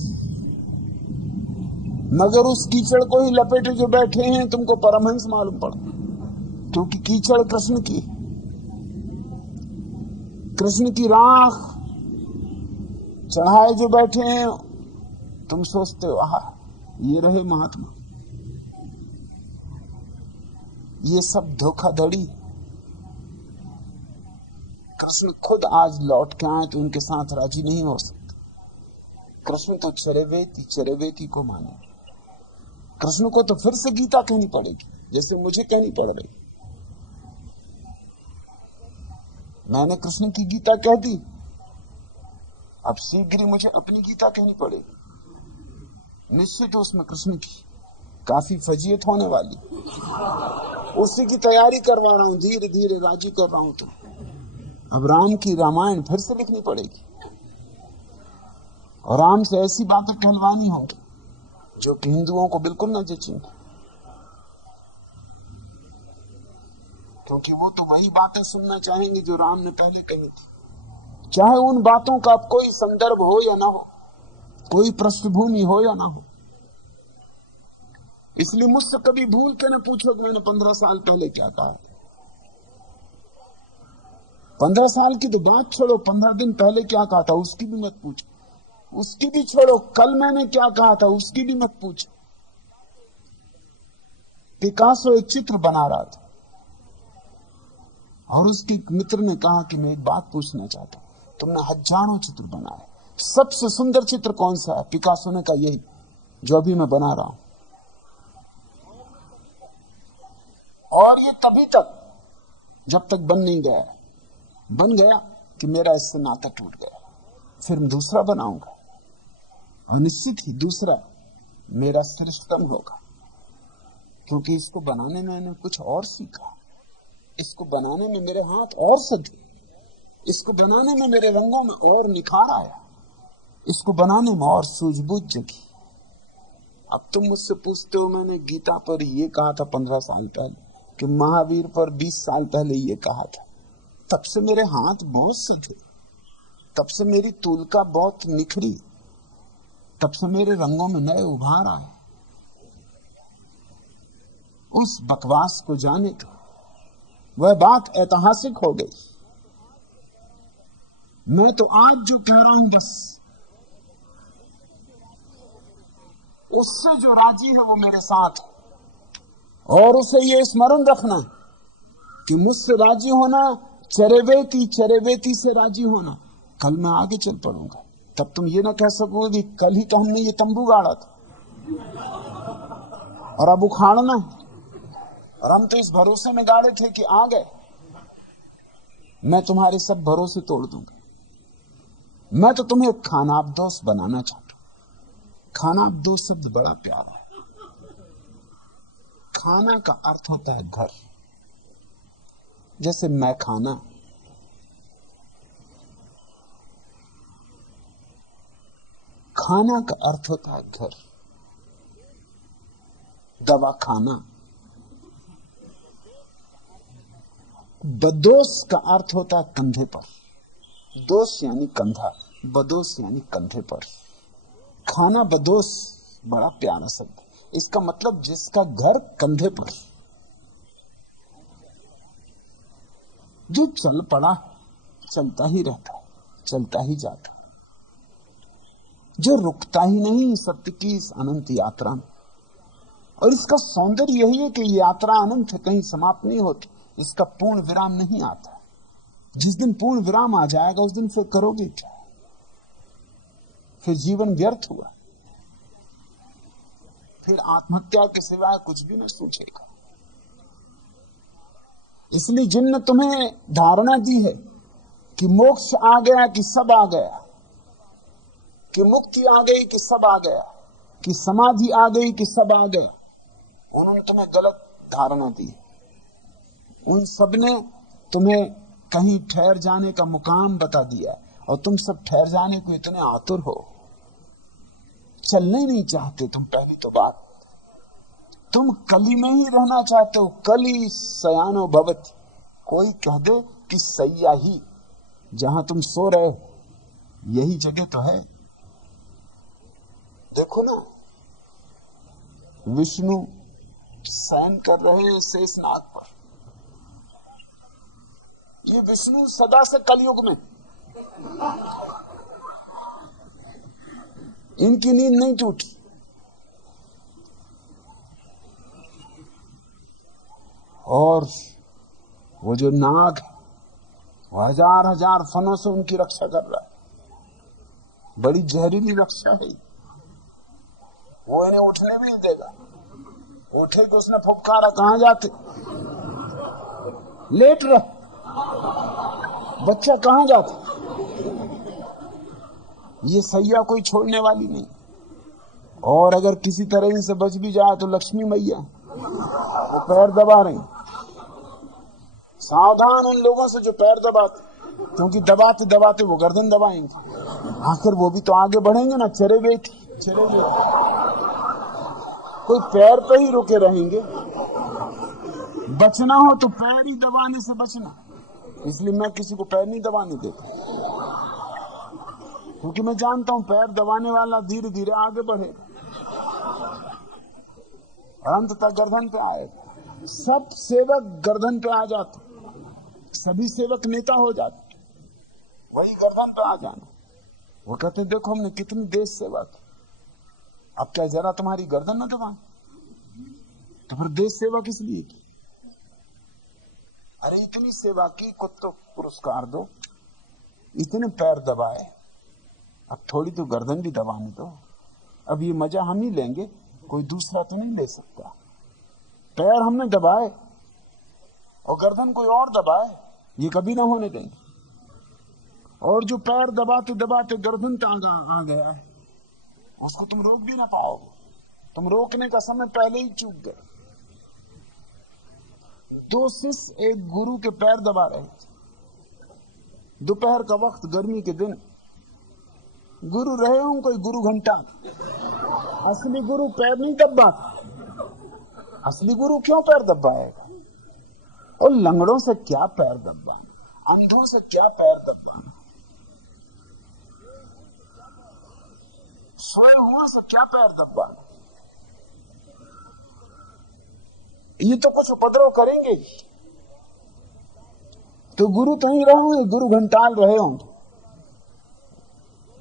मगर उस कीचड़ को ही लपेटे जो बैठे हैं तुमको परमहंस मालूम पड़ता, क्योंकि कीचड़ कृष्ण की राख चढ़ाए जो बैठे हैं, तुम सोचते हो आहा ये रहे महात्मा। ये सब धोखाधड़ी। कृष्ण खुद आज लौट के आए तो उनके साथ राजी नहीं हो सकते। कृष्ण तो चरेवेती को माने। कृष्ण को तो फिर से गीता कहनी पड़ेगी, जैसे मुझे कहनी पड़ रही। मैंने कृष्ण की गीता कह दी, अब शीघ्र ही मुझे अपनी गीता कहनी पड़ेगी। निश्चित उसमें कृष्ण की काफी फजीयत होने वाली, उसी की तैयारी करवा रहा हूं, धीरे धीरे राजी कर रहा हूं। तो अब राम की रामायण फिर से लिखनी पड़ेगी और राम से ऐसी बातें कहलवानी होंगी जो कि हिंदुओं को बिल्कुल न जचेंगी, क्योंकि वो तो वही बातें सुनना चाहेंगे जो राम ने पहले कही थी, चाहे उन बातों का अब कोई संदर्भ हो या ना हो, कोई पृष्ठभूमि हो या ना हो। इसलिए मुझसे कभी भूल के न पूछो कि मैंने 15 साल पहले क्या कहा। 15 साल की तो बात छोड़ो, 15 दिन पहले क्या कहा था उसकी भी मत पूछो। उसकी भी छोड़ो, कल मैंने क्या कहा था उसकी भी मत पूछो। पिकासो एक चित्र बना रहा था और उसके मित्र ने कहा कि मैं एक बात पूछना चाहता हूं, तुमने हजारों चित्र बनाए, सबसे सुंदर चित्र कौन सा है? पिकासो ने कहा यही जो अभी मैं बना रहा हूं। और ये तभी तक जब तक बन नहीं गया, बन गया कि मेरा इससे नाता टूट गया, फिर मैं दूसरा बनाऊंगा और निश्चित ही दूसरा मेरा श्रेष्ठतम होगा, क्योंकि इसको बनाने में मैंने कुछ और सीखा, इसको बनाने में मेरे हाथ और सजे, इसको बनाने में मेरे रंगों में और निखार आया, इसको बनाने में और सूझबूझ जगी। अब तुम मुझसे पूछते हो मैंने गीता पर ये कहा था 15 साल पहले, कि महावीर पर 20 साल पहले ये कहा था। तब से मेरे हाथ बहुत सजे, तब से मेरी तुलका बहुत निखरी, तब से मेरे रंगों में नए उभार आए। उस बकवास को जाने का, वह बात ऐतिहासिक हो गई। मैं तो आज जो कह रहा हूं बस उससे जो राजी है वो मेरे साथ है, और उसे ये स्मरण रखना कि मुझसे राजी होना चरेवेती से राजी होना। कल मैं आगे चल पड़ूंगा, तब तुम ये ना कह सकोगे कि कल ही तो हमने ये तंबू गाड़ा था और अब उखाड़ना है, और हम तो इस भरोसे में गाड़े थे कि आ गए। मैं तुम्हारे सब भरोसे तोड़ दूंगा। मैं तो तुम्हें खानाबदोश बनाना चाहता हूं। खानाबदोश शब्द बड़ा प्यारा है। खाना का अर्थ होता है घर, जैसे मैं खाना, खाना का अर्थ होता है घर। दवा खाना, बदोश का अर्थ होता है कंधे पर। दोष यानी कंधा, बदोश यानी कंधे पर। खाना बदोश बड़ा प्यारा शब्द। इसका मतलब जिसका घर कंधे पर, जो चल पड़ा, चलता ही रहता, चलता ही जाता, जो रुकता ही नहीं सत्य की इस अनंत यात्रा में। और इसका सौंदर्य यही है कि यात्रा अनंत है, कहीं समाप्त नहीं होती, इसका पूर्ण विराम नहीं आता। जिस दिन पूर्ण विराम आ जाएगा उस दिन फिर करोगे क्या? फिर जीवन व्यर्थ हुआ, फिर आत्महत्या के सिवाय कुछ भी न सोचेगा। इसलिए जिनने तुम्हें धारणा दी है कि मोक्ष आ गया, कि सब आ गया, कि मुक्ति आ गई, कि सब आ गया, कि समाधि आ गई, कि सब आ गया, उन्होंने तुम्हें गलत धारणा दी। उन सब ने तुम्हें कहीं ठहर जाने का मुकाम बता दिया, और तुम सब ठहर जाने को इतने आतुर हो, चलने नहीं चाहते तुम। पहली तो बात, तुम कली में ही रहना चाहते हो। कली शयानो भवति, कोई कह दे कि सैया ही, जहां तुम सो रहे हो यही जगह तो है। देखो ना, विष्णु शयन कर रहे हैं शेषनाग पर। ये विष्णु सदा से कलयुग में, इनकी नींद नहीं टूटी। और वो जो नाग है वो हजार हजार फनों से उनकी रक्षा कर रहा है। बड़ी जहरीली रक्षा है। वो इन्हें उठने भी नहीं देगा। उठे कि उसने फुफकारा, कहां जाते, लेट रह, बच्चा कहां जाते। ये सैया कोई छोड़ने वाली नहीं। और अगर किसी तरह इनसे बच भी जाए तो लक्ष्मी मैया वो पैर दबा रही। सावधान उन लोगों से जो पैर दबाते, क्योंकि दबाते दबाते वो गर्दन दबाएंगे। आखिर वो भी तो आगे बढ़ेंगे ना। चले बेटी, चले बेटी, कोई पैर पे ही रुके रहेंगे। बचना हो तो पैर ही दबाने से बचना। इसलिए मैं किसी को पैर नहीं दबाने देता, क्योंकि मैं जानता हूं पैर दबाने वाला धीरे धीरे आगे बढ़ेगा और अंततः गर्दन पे आएगा। सब सेवक गर्दन पे आ जाते, सभी सेवक नेता हो जाते, वही गर्दन पे आ जाना। वो कहते देखो हमने कितनी देश सेवा की, अब क्या जरा तुम्हारी गर्दन न दबाए? तो फिर देश सेवा किस लिए की? अरे इतनी सेवा की, कुछ तो पुरस्कार दो। इतने पैर दबाए, अब थोड़ी तो गर्दन भी दबाने दो। अब ये मजा हम ही लेंगे, कोई दूसरा तो नहीं ले सकता। पैर हमने दबाए और गर्दन कोई और दबाए, ये कभी ना होने देंगे। और जो पैर दबाते दबाते गर्दन तक आ गया है, उसको तुम रोक भी ना पाओगे। तुम रोकने का समय पहले ही चूक गए। दो शिष्य एक गुरु के पैर दबा रहे थे। दोपहर का वक्त, गर्मी के दिन। गुरु रहे हों कोई गुरु घंटा। असली गुरु पैर नहीं दबाता। असली गुरु क्यों पैर दबाएगा? और लंगड़ों से क्या पैर दबाना, अंधों से क्या पैर दबाना, सोए हुआ से क्या पैर दबाना। ये तो कुछ उपद्रव करेंगे। तो गुरु तो ही रहे होंगे, गुरु घंटाल रहे होंगे।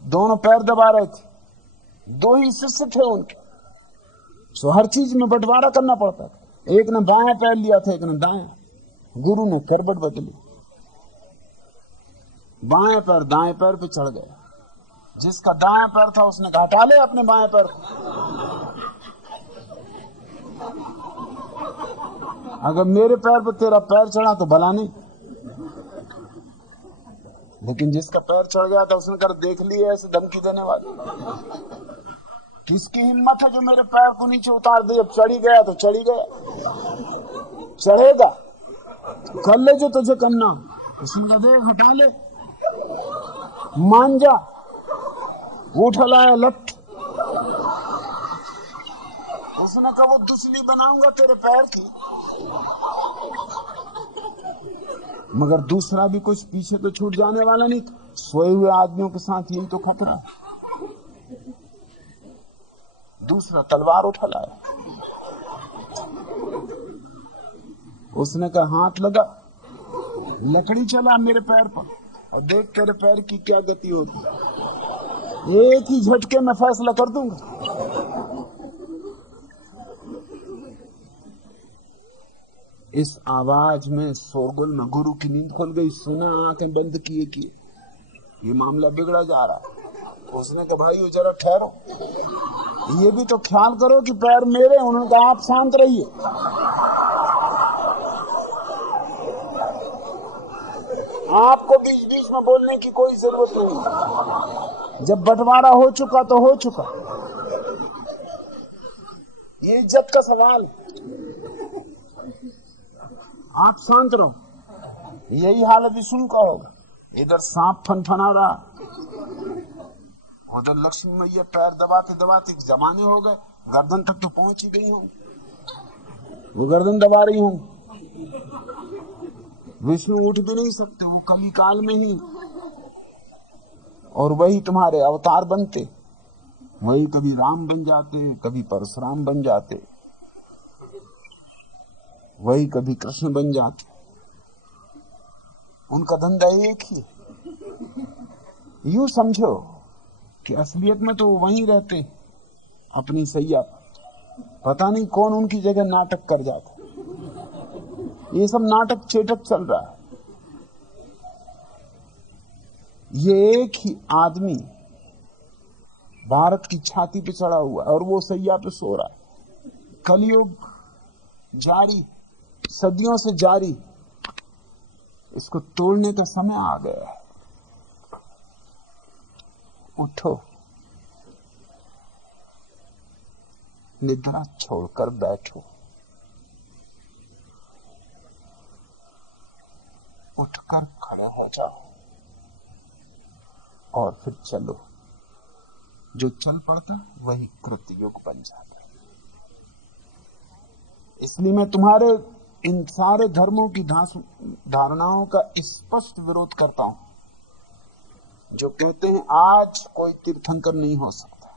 दोनों पैर दबा रहे थे, दो ही शिष्य थे उनके, सो हर चीज में बंटवारा करना पड़ता था। एक ने बाएं पैर लिया था, एक ने दाएं। गुरु ने करबट बदली, बाएं पैर दाएं पैर पे चढ़ गया। जिसका दाएं पैर था उसने कहा हटा ले अपने बाएं पैर को। अगर मेरे पैर पर तेरा पैर चढ़ा तो भला नहीं, लेकिन जिसका पैर चढ़ गया था उसने कर देख लिया ऐसे धमकी देने वाली। किसकी हिम्मत है जो मेरे पैर को नीचे उतार दे? अब चढ़ी गया तो चढ़ी गया, चढ़ेगा कर ले जो तुझे करना। उसने कहा देख हटा ले, मान जा, उठ लाया लट। उसने कहा वो दुसली बनाऊंगा तेरे पैर की। मगर दूसरा भी कुछ पीछे तो छूट जाने वाला नहीं था। सोए हुए आदमियों के साथ यही तो खतरा है। दूसरा तलवार उठा लाया। उसने कहा हाथ लगा, लकड़ी चला मेरे पैर पर और देख तेरे पैर की क्या गति होती है, एक ही झटके में फैसला कर दूंगा। इस आवाज में, शोरगुल में गुरु की नींद खुल गई। सुना, आंखें बंद किए ये मामला बिगड़ा जा रहा है। उसने कहा भाई जरा ठहरो, ये भी तो ख्याल करो कि पैर मेरे। उन्होंने कहा आप शांत रहिए। आपको बीच बीच में बोलने की कोई जरूरत नहीं। जब बंटवारा हो चुका तो हो चुका। ये इज्जत का सवाल। आप शांत रहो। यही हालत विष्णु का होगा। इधर सांप फनफना रहा, उधर लक्ष्मी मैया पैर दबाते दबाते जमाने हो गए, गर्दन तक तो पहुंच ही गई होंगी, वो गर्दन दबा रही होंगी। विष्णु उठ भी नहीं सकते, वो कली काल में ही। और वही तुम्हारे अवतार बनते, वही कभी राम बन जाते, कभी परशुराम बन जाते, वही कभी कृष्ण बन जाते। उनका धंधा एक ही। यूं समझो कि असलियत में तो वहीं रहते अपनी सैया पर, पता नहीं कौन उनकी जगह नाटक कर जाता। ये सब नाटक चेटक चल रहा है। ये एक ही आदमी भारत की छाती पे चढ़ा हुआ है और वो सैया पे सो रहा है। कलयुग जारी, सदियों से जारी, इसको तोड़ने का समय आ गया है। उठो, निद्रा छोड़कर बैठो, उठकर खड़े हो जाओ और फिर चलो। जो चल पड़ता वही कृतयुग बन जाता। इसलिए मैं तुम्हारे इन सारे धर्मों की धारणाओं का स्पष्ट विरोध करता हूं, जो कहते हैं आज कोई तीर्थंकर नहीं हो सकता।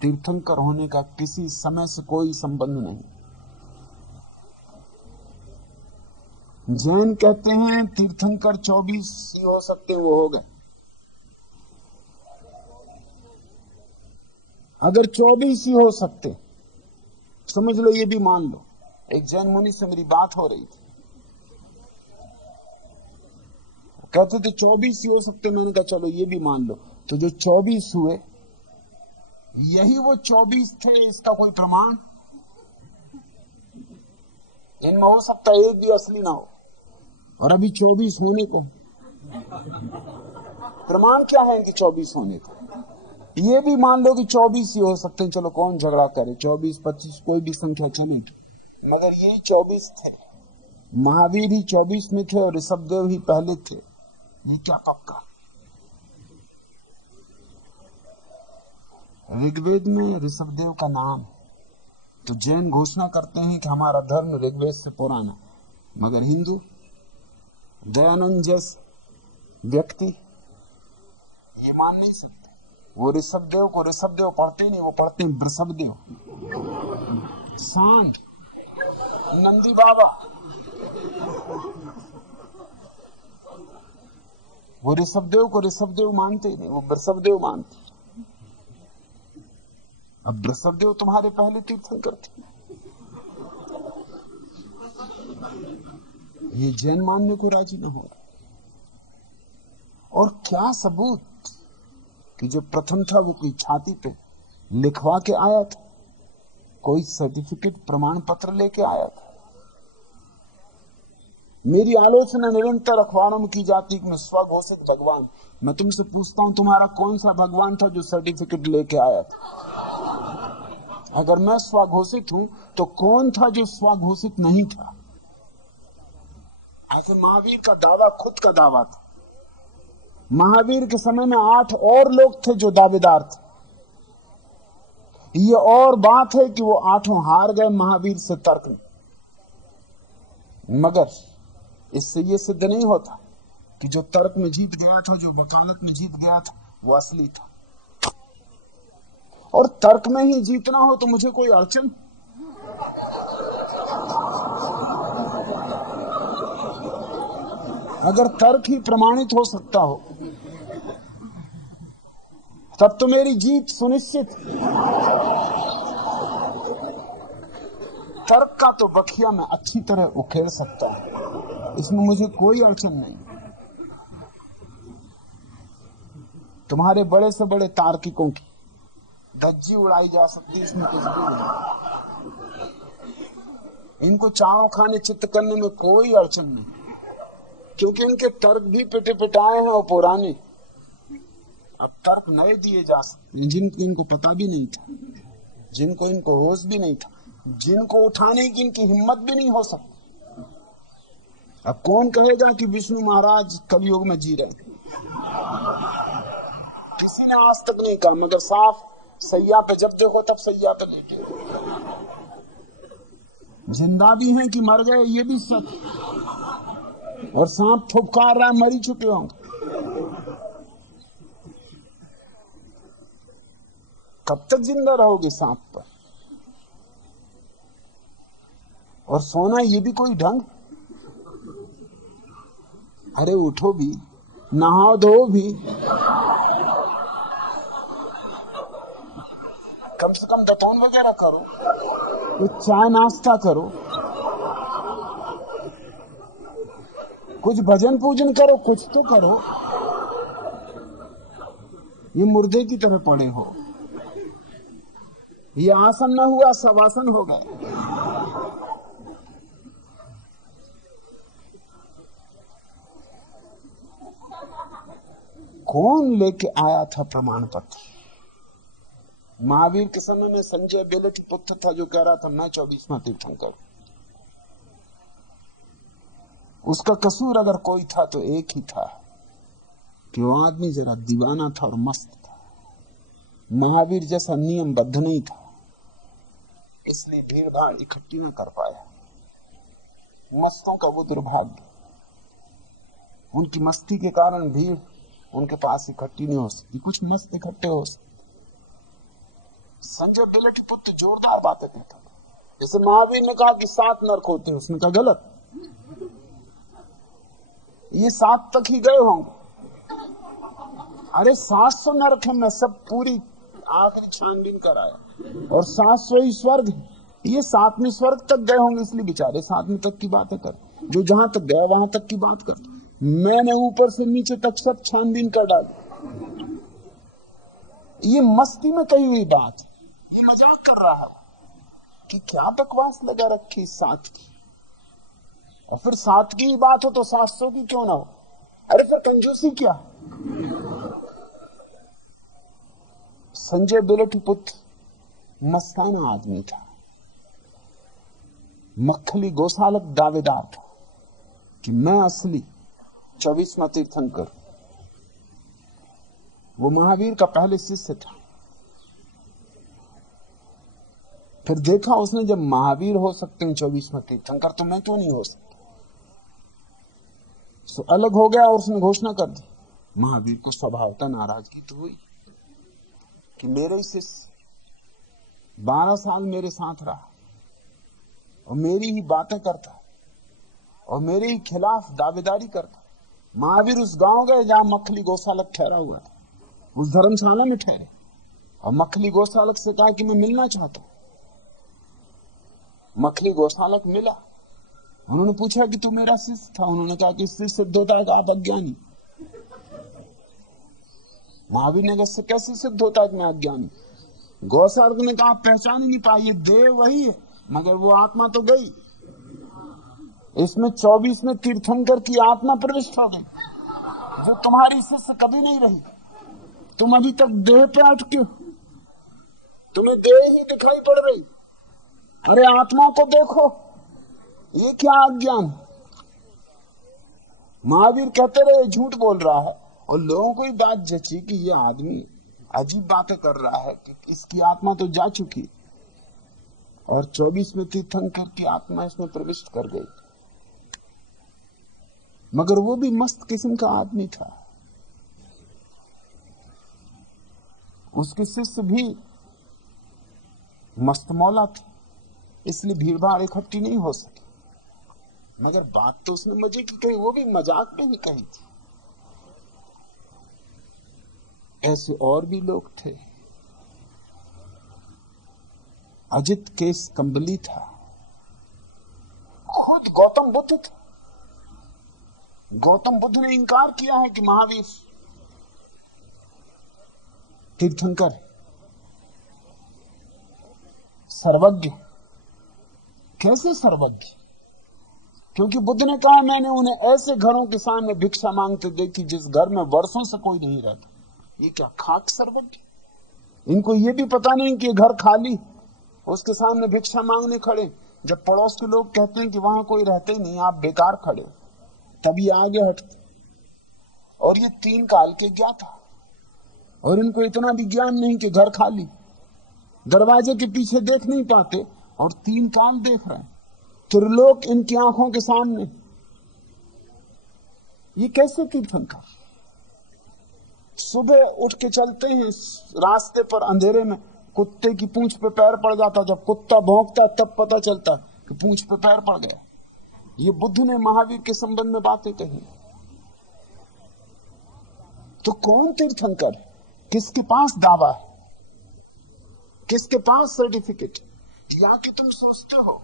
तीर्थंकर होने का किसी समय से कोई संबंध नहीं। जैन कहते हैं तीर्थंकर 24 ही हो सकते, वो हो गए। अगर 24 ही हो सकते, समझ लो, ये भी मान लो। एक जैन मुनि से मेरी बात हो रही थी, कहते थे 24 ही हो सकते। मैंने कहा चलो ये भी मान लो। तो जो 24 हुए, यही वो 24 थे, इसका कोई प्रमाण? इनमें हो सकता है एक भी असली ना हो, और अभी 24 होने को प्रमाण क्या है इनकी 24 होने का? ये भी मान लो कि 24 ही हो सकते हैं। चलो कौन झगड़ा करे, 24 25 कोई भी संख्या चले, मगर यही 24 थे। महावीर ही 24 में थे और ऋषभदेव ही पहले थे, ये क्या पक्का? ऋग्वेद में ऋषभदेव का नाम, तो जैन घोषणा करते हैं कि हमारा धर्म ऋग्वेद से पुराना, मगर हिंदू दयानंद जैसे व्यक्ति ये मान नहीं सकते। वो ऋषभदेव को ऋषभदेव पढ़ते नहीं, वो पढ़ते हैं वृषभदेव। सांड, नंदी बाबा, वो ऋषभदेव को ऋषभदेव मानते नहीं, वो वृषभदेव मानते। अब वृषभदेव तुम्हारे पहले तीर्थंकर थे, ये जैन मानने को राजी न हो रहा। और क्या सबूत कि जो प्रथम था वो कोई छाती पे लिखवा के आया था, कोई सर्टिफिकेट प्रमाण पत्र लेके आया था। मेरी आलोचना निरंतर अखबारों में की जाती कि मैं स्वघोषित भगवान। मैं तुमसे पूछता हूं, तुम्हारा कौन सा भगवान था जो सर्टिफिकेट लेके आया था? अगर मैं स्वघोषित हूं तो कौन था जो स्वघोषित नहीं था? आखिर महावीर का दावा खुद का दावा था। महावीर के समय में 8 और लोग थे जो दावेदार थे। ये और बात है कि वो 8 हार गए महावीर से तर्क में, मगर इससे ये सिद्ध नहीं होता कि जो तर्क में जीत गया था, जो वकालत में जीत गया था, वो असली था। और तर्क में ही जीतना हो तो मुझे कोई अड़चन। अगर तर्क ही प्रमाणित हो सकता हो तब तो मेरी जीत सुनिश्चित। तर्क का तो बखिया मैं अच्छी तरह उखेड़ सकता हूं, इसमें मुझे कोई अड़चन नहीं। तुम्हारे बड़े से बड़े तार्किकों की धज्जी उड़ाई जा सकती, इसमें कुछ भी नहीं। इनको चारों खाने चित्त करने में कोई अड़चन नहीं, क्योंकि इनके तर्क भी पिटे पिटाए हैं और पुराने। अब तर्क नए दिए जा सकते हैं जिनको इनको पता भी नहीं था, जिनको इनको होश भी नहीं था, जिनको उठाने की इनकी हिम्मत भी नहीं हो सकती। अब कौन कहेगा कि विष्णु महाराज कलयुग में जी रहे? किसी ने आज तक नहीं कहा, मगर साफ सैया पे जब देखो तब सैया पे लेटे। जिंदा भी हैं कि मर गए ये भी सच, और सांप फुफकार रहा है, मर ही चुके होंगे। कब तक जिंदा रहोगे सांप पर? और सोना ये भी कोई ढंग? अरे उठो भी, नहाओ धो भी, कम से कम दतौन वगैरह करो, कुछ चाय नाश्ता करो, कुछ भजन पूजन करो, कुछ तो करो। ये मुर्दे की तरह पड़े हो। ये आसन न हुआ शवासन हो गए। कौन लेके आया था प्रमाण पत्र? महावीर के समय में संजय बेलट पुत्र था जो कह रहा था मैं 24वां तीर्थंकर। उसका कसूर अगर कोई था तो एक ही था कि वो आदमी जरा दीवाना था और मस्त था। महावीर जैसा नियमबद्ध नहीं था, इसलिए भीड़ भाड़ इकट्ठी न कर पाया। मस्तों का वो दुर्भाग्य, उनकी मस्ती के कारण भीड़ उनके पास इकट्ठी नहीं हो सकती। कुछ मस्त इकट्ठे हो सकते। संजय बेलटी पुत्र जोरदार बातें कहता, जैसे महावीर ने कहा कि 7 नरक होते हैं, उसने कहा गलत, ये 7 तक ही गए होंगे। अरे 700 नरक है, मैं सब पूरी आखिरी छानबीन कराया, और 700 ही स्वर्ग है। ये 7वें स्वर्ग तक गए होंगे, इसलिए बेचारे 7वें तक की बातें कर, जो जहां तक गया वहां तक की बात कर। मैंने ऊपर से नीचे तक सब छानबीन कर डाली। ये मस्ती में कही हुई बात, ये मजाक कर रहा है कि क्या बकवास लगा रखी 7 की, और फिर 7 की ही बात हो तो 700 की क्यों ना हो? अरे फिर कंजूसी क्या? संजय बेलटी पुत्र मस्ताना आदमी था, मक्खली गोसालक दावेदार था कि मैं असली 24वां तीर्थंकर। वो महावीर का पहले शिष्य था। फिर देखा उसने, जब महावीर हो सकते हैं 24वां तीर्थंकर, तो मैं क्यों नहीं हो सकता? सो अलग हो गया और उसने घोषणा कर दी। महावीर को स्वभावतः नाराजगी तो हुई कि मेरे शिष्य 12 साल मेरे साथ रहा और मेरी ही बातें करता और मेरे ही खिलाफ दावेदारी करता। महावीर उस गांव गए जहां मखली गोसालक ठहरा हुआ था, उस धर्मशाला में ठहरे, और मखली गोसालक से कहा कि मैं मिलना चाहता हूं। मखली गोसालक मिला। उन्होंने पूछा कि तू मेरा शिष्य था? उन्होंने कहा कि इससे सिद्ध होता है कि आप अज्ञानी। महावीर ने कहा इससे कैसे सिद्ध होता है कि मैं अज्ञानी? गोसालक ने कहा पहचान ही नहीं पाई, ये देह वही है मगर वो आत्मा तो गई। इसमें 24वें तीर्थंकर की आत्मा प्रविष्ट हो गई, जो तुम्हारी शिष्य कभी नहीं रही। तुम अभी तक देह पे अटके हो, तुम्हें देह ही दिखाई पड़ रही। अरे आत्मा को देखो, ये क्या अज्ञान? महावीर कहते रहे झूठ बोल रहा है, और लोगों को ही बात जची कि ये आदमी अजीब बातें कर रहा है कि इसकी आत्मा तो जा चुकी और 24वें तीर्थंकर की आत्मा इसमें प्रविष्ट कर गई। मगर वो भी मस्त किस्म का आदमी था। उसके शिष्य भी मस्त मौला थी, इसलिए भीड़ भाड़ इकट्ठी नहीं हो सकी। मगर बात तो उसने मजे की कही, वो भी मजाक में ही कही थी। ऐसे और भी लोग थे। अजित केस कंबली था, खुद गौतम बुद्ध थे। गौतम बुद्ध ने इंकार किया है कि महावीर तीर्थंकर सर्वज्ञ। कैसे सर्वज्ञ? क्योंकि बुद्ध ने कहा मैंने उन्हें ऐसे घरों के सामने भिक्षा मांगते देखी जिस घर में वर्षों से कोई नहीं रहता। ये क्या खाक सर्वज्ञ? इनको ये भी पता नहीं कि घर खाली, उसके सामने भिक्षा मांगने खड़े। जब पड़ोस के लोग कहते हैं कि वहां कोई रहते ही नहीं, आप बेकार खड़े, तभी आगे हटते। और ये 3 काल के ज्ञाता, और इनको इतना भी ज्ञान नहीं कि घर खाली, दरवाजे के पीछे देख नहीं पाते और 3 काल देख रहे हैं, त्रिलोक इनकी आंखों के सामने। ये कैसे तीर्थंकर? सुबह उठ के चलते हैं रास्ते पर, अंधेरे में कुत्ते की पूंछ पे पैर पड़ जाता, जब कुत्ता भौंकता तब पता चलता कि पूंछ पे पैर पड़ गया। ये बुद्ध ने महावीर के संबंध में बातें कही। तो कौन तीर्थंकर? किसके पास दावा है? किसके पास सर्टिफिकेट? या कि तुम सोचते हो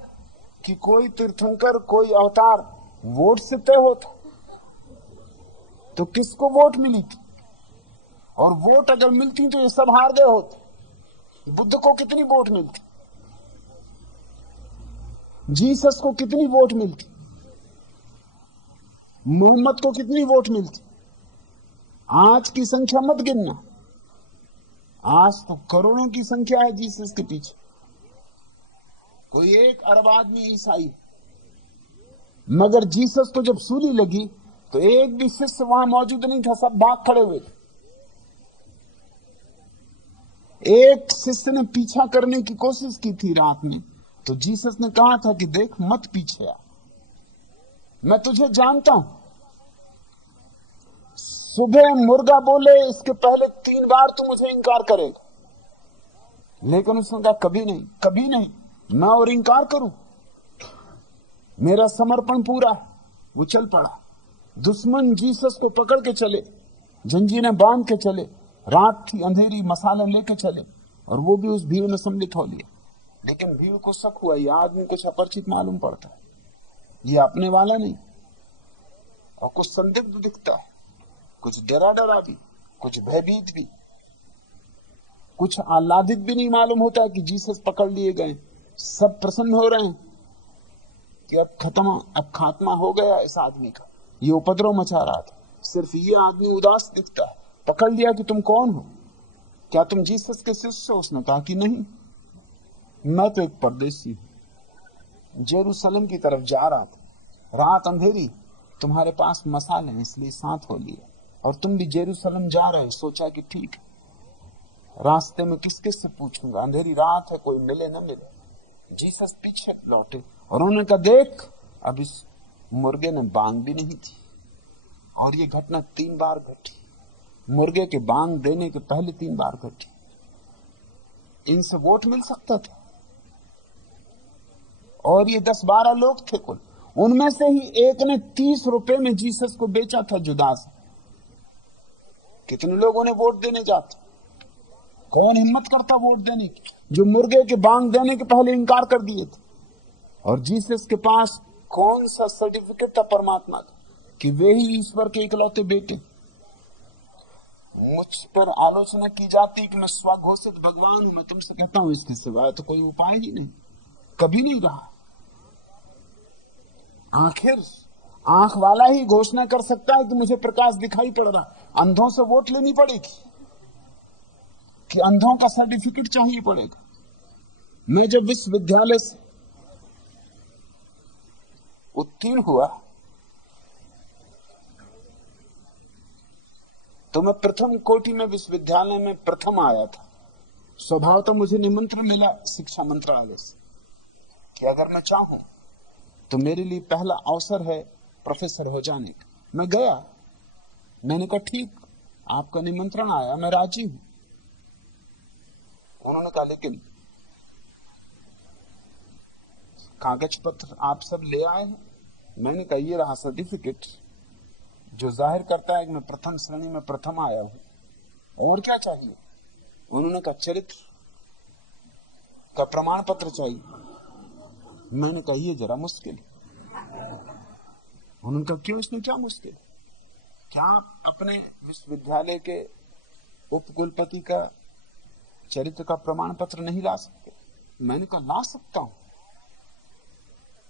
कि कोई तीर्थंकर, कोई अवतार वोट से तय होता? तो किसको वोट मिली थी? और वोट अगर मिलती तो ये सब हार गए होते। बुद्ध को कितनी वोट मिलती? जीसस को कितनी वोट मिलती? मोहम्मद को कितनी वोट मिलती? आज की संख्या मत गिनना, आज तो करोड़ों की संख्या है जीसस के पीछे। कोई 1 अरब आदमी ईसाई, मगर जीसस को जब सूली लगी तो एक भी शिष्य वहां मौजूद नहीं था, सब भाग खड़े हुए थे। एक शिष्य ने पीछा करने की कोशिश की थी रात में, तो जीसस ने कहा था कि देख मत पीछे आ, मैं तुझे जानता हूं। सुबह मुर्गा बोले इसके पहले 3 बार तू मुझे इंकार करेगा, लेकिन उसने कहा कभी नहीं, कभी नहीं, मैं और इंकार करूं? मेरा समर्पण पूरा है। वो चल पड़ा। दुश्मन जीसस को पकड़ के चले, जंजीरें बांध के चले, रात थी, अंधेरी, मसाला लेके चले, और वो भी उस भीड़ में सम्मिलित हो लिया। लेकिन भीड़ को शक हुआ, यह आदमी कुछ अपरिचित मालूम पड़ता है, ये अपने वाला नहीं, और कुछ संदिग्ध दिखता है, कुछ डरा डरा भी, कुछ भयभीत भी, कुछ आह्लादित भी नहीं मालूम होता है कि जीसस पकड़ लिए गए। सब प्रसन्न हो रहे हैं कि अब खात्मा हो गया इस आदमी का, ये उपद्रव मचा रहा था। सिर्फ ये आदमी उदास दिखता है। पकड़ लिया कि तुम कौन हो, क्या तुम जीसस के शिष्य हो? उसने कहा कि नहीं, मैं तो एक परदेसी हूं, जेरूसलम की तरफ जा रहा था, रात अंधेरी, तुम्हारे पास मसाले हैं इसलिए साथ हो लिए, और तुम भी जेरूसलम जा रहे हो, सोचा कि ठीक है, रास्ते में किस किस से पूछूंगा, अंधेरी रात है, कोई मिले न मिले। जीसस पीछे लौटे और उन्होंने कहा देख, अब इस मुर्गे ने बांग भी नहीं थी। और ये घटना 3 बार घटी, मुर्गे के बांग देने के पहले 3 बार घटी। इनसे वोट मिल सकता था। और ये 10-12 लोग थे कुल, उनमें से ही एक ने 30 रुपए में जीसस को बेचा था जुदास। कितने लोग उन्हें वोट देने जाते? कौन हिम्मत करता वोट देने की, जो मुर्गे के बांग देने के पहले इंकार कर दिए थे। और जीसस के पास कौन सा सर्टिफिकेट था परमात्मा का कि वे ही ईश्वर के इकलौते बेटे। मुझ पर आलोचना की जाती कि मैं स्वघोषित भगवान हूं। मैं तुमसे कहता हूं इसके सिवाय तो कोई उपाय ही नहीं, कभी नहीं रहा। आखिर आंख वाला ही घोषणा कर सकता है कि मुझे प्रकाश दिखाई पड़ रहा। अंधों से वोट लेनी पड़ेगी कि अंधों का सर्टिफिकेट चाहिए पड़ेगा। मैं जब विश्वविद्यालय से उत्तीर्ण हुआ तो मैं प्रथम कोटि में विश्वविद्यालय में प्रथम आया था। स्वभाव तो मुझे निमंत्रण मिला शिक्षा मंत्रालय से कि अगर मैं चाहूं तो मेरे लिए पहला अवसर है प्रोफेसर हो जाने का। मैं गया, मैंने कहा ठीक, आपका निमंत्रण आया, मैं राजी हूं। उन्होंने कहा लेकिन कागज पत्र आप सब ले आए हैं? मैंने कहा ये रहा सर्टिफिकेट जो जाहिर करता है कि मैं प्रथम श्रेणी में प्रथम आया हूं। और क्या चाहिए? उन्होंने कहा चरित्र का प्रमाण पत्र चाहिए। मैंने कहा ये जरा मुश्किल। उन्होंने कहा क्यों, इसमें क्या मुश्किल? क्या आप अपने विश्वविद्यालय के उपकुलपति का चरित्र का प्रमाण पत्र नहीं ला सकते? मैंने कहा ला सकता हूं,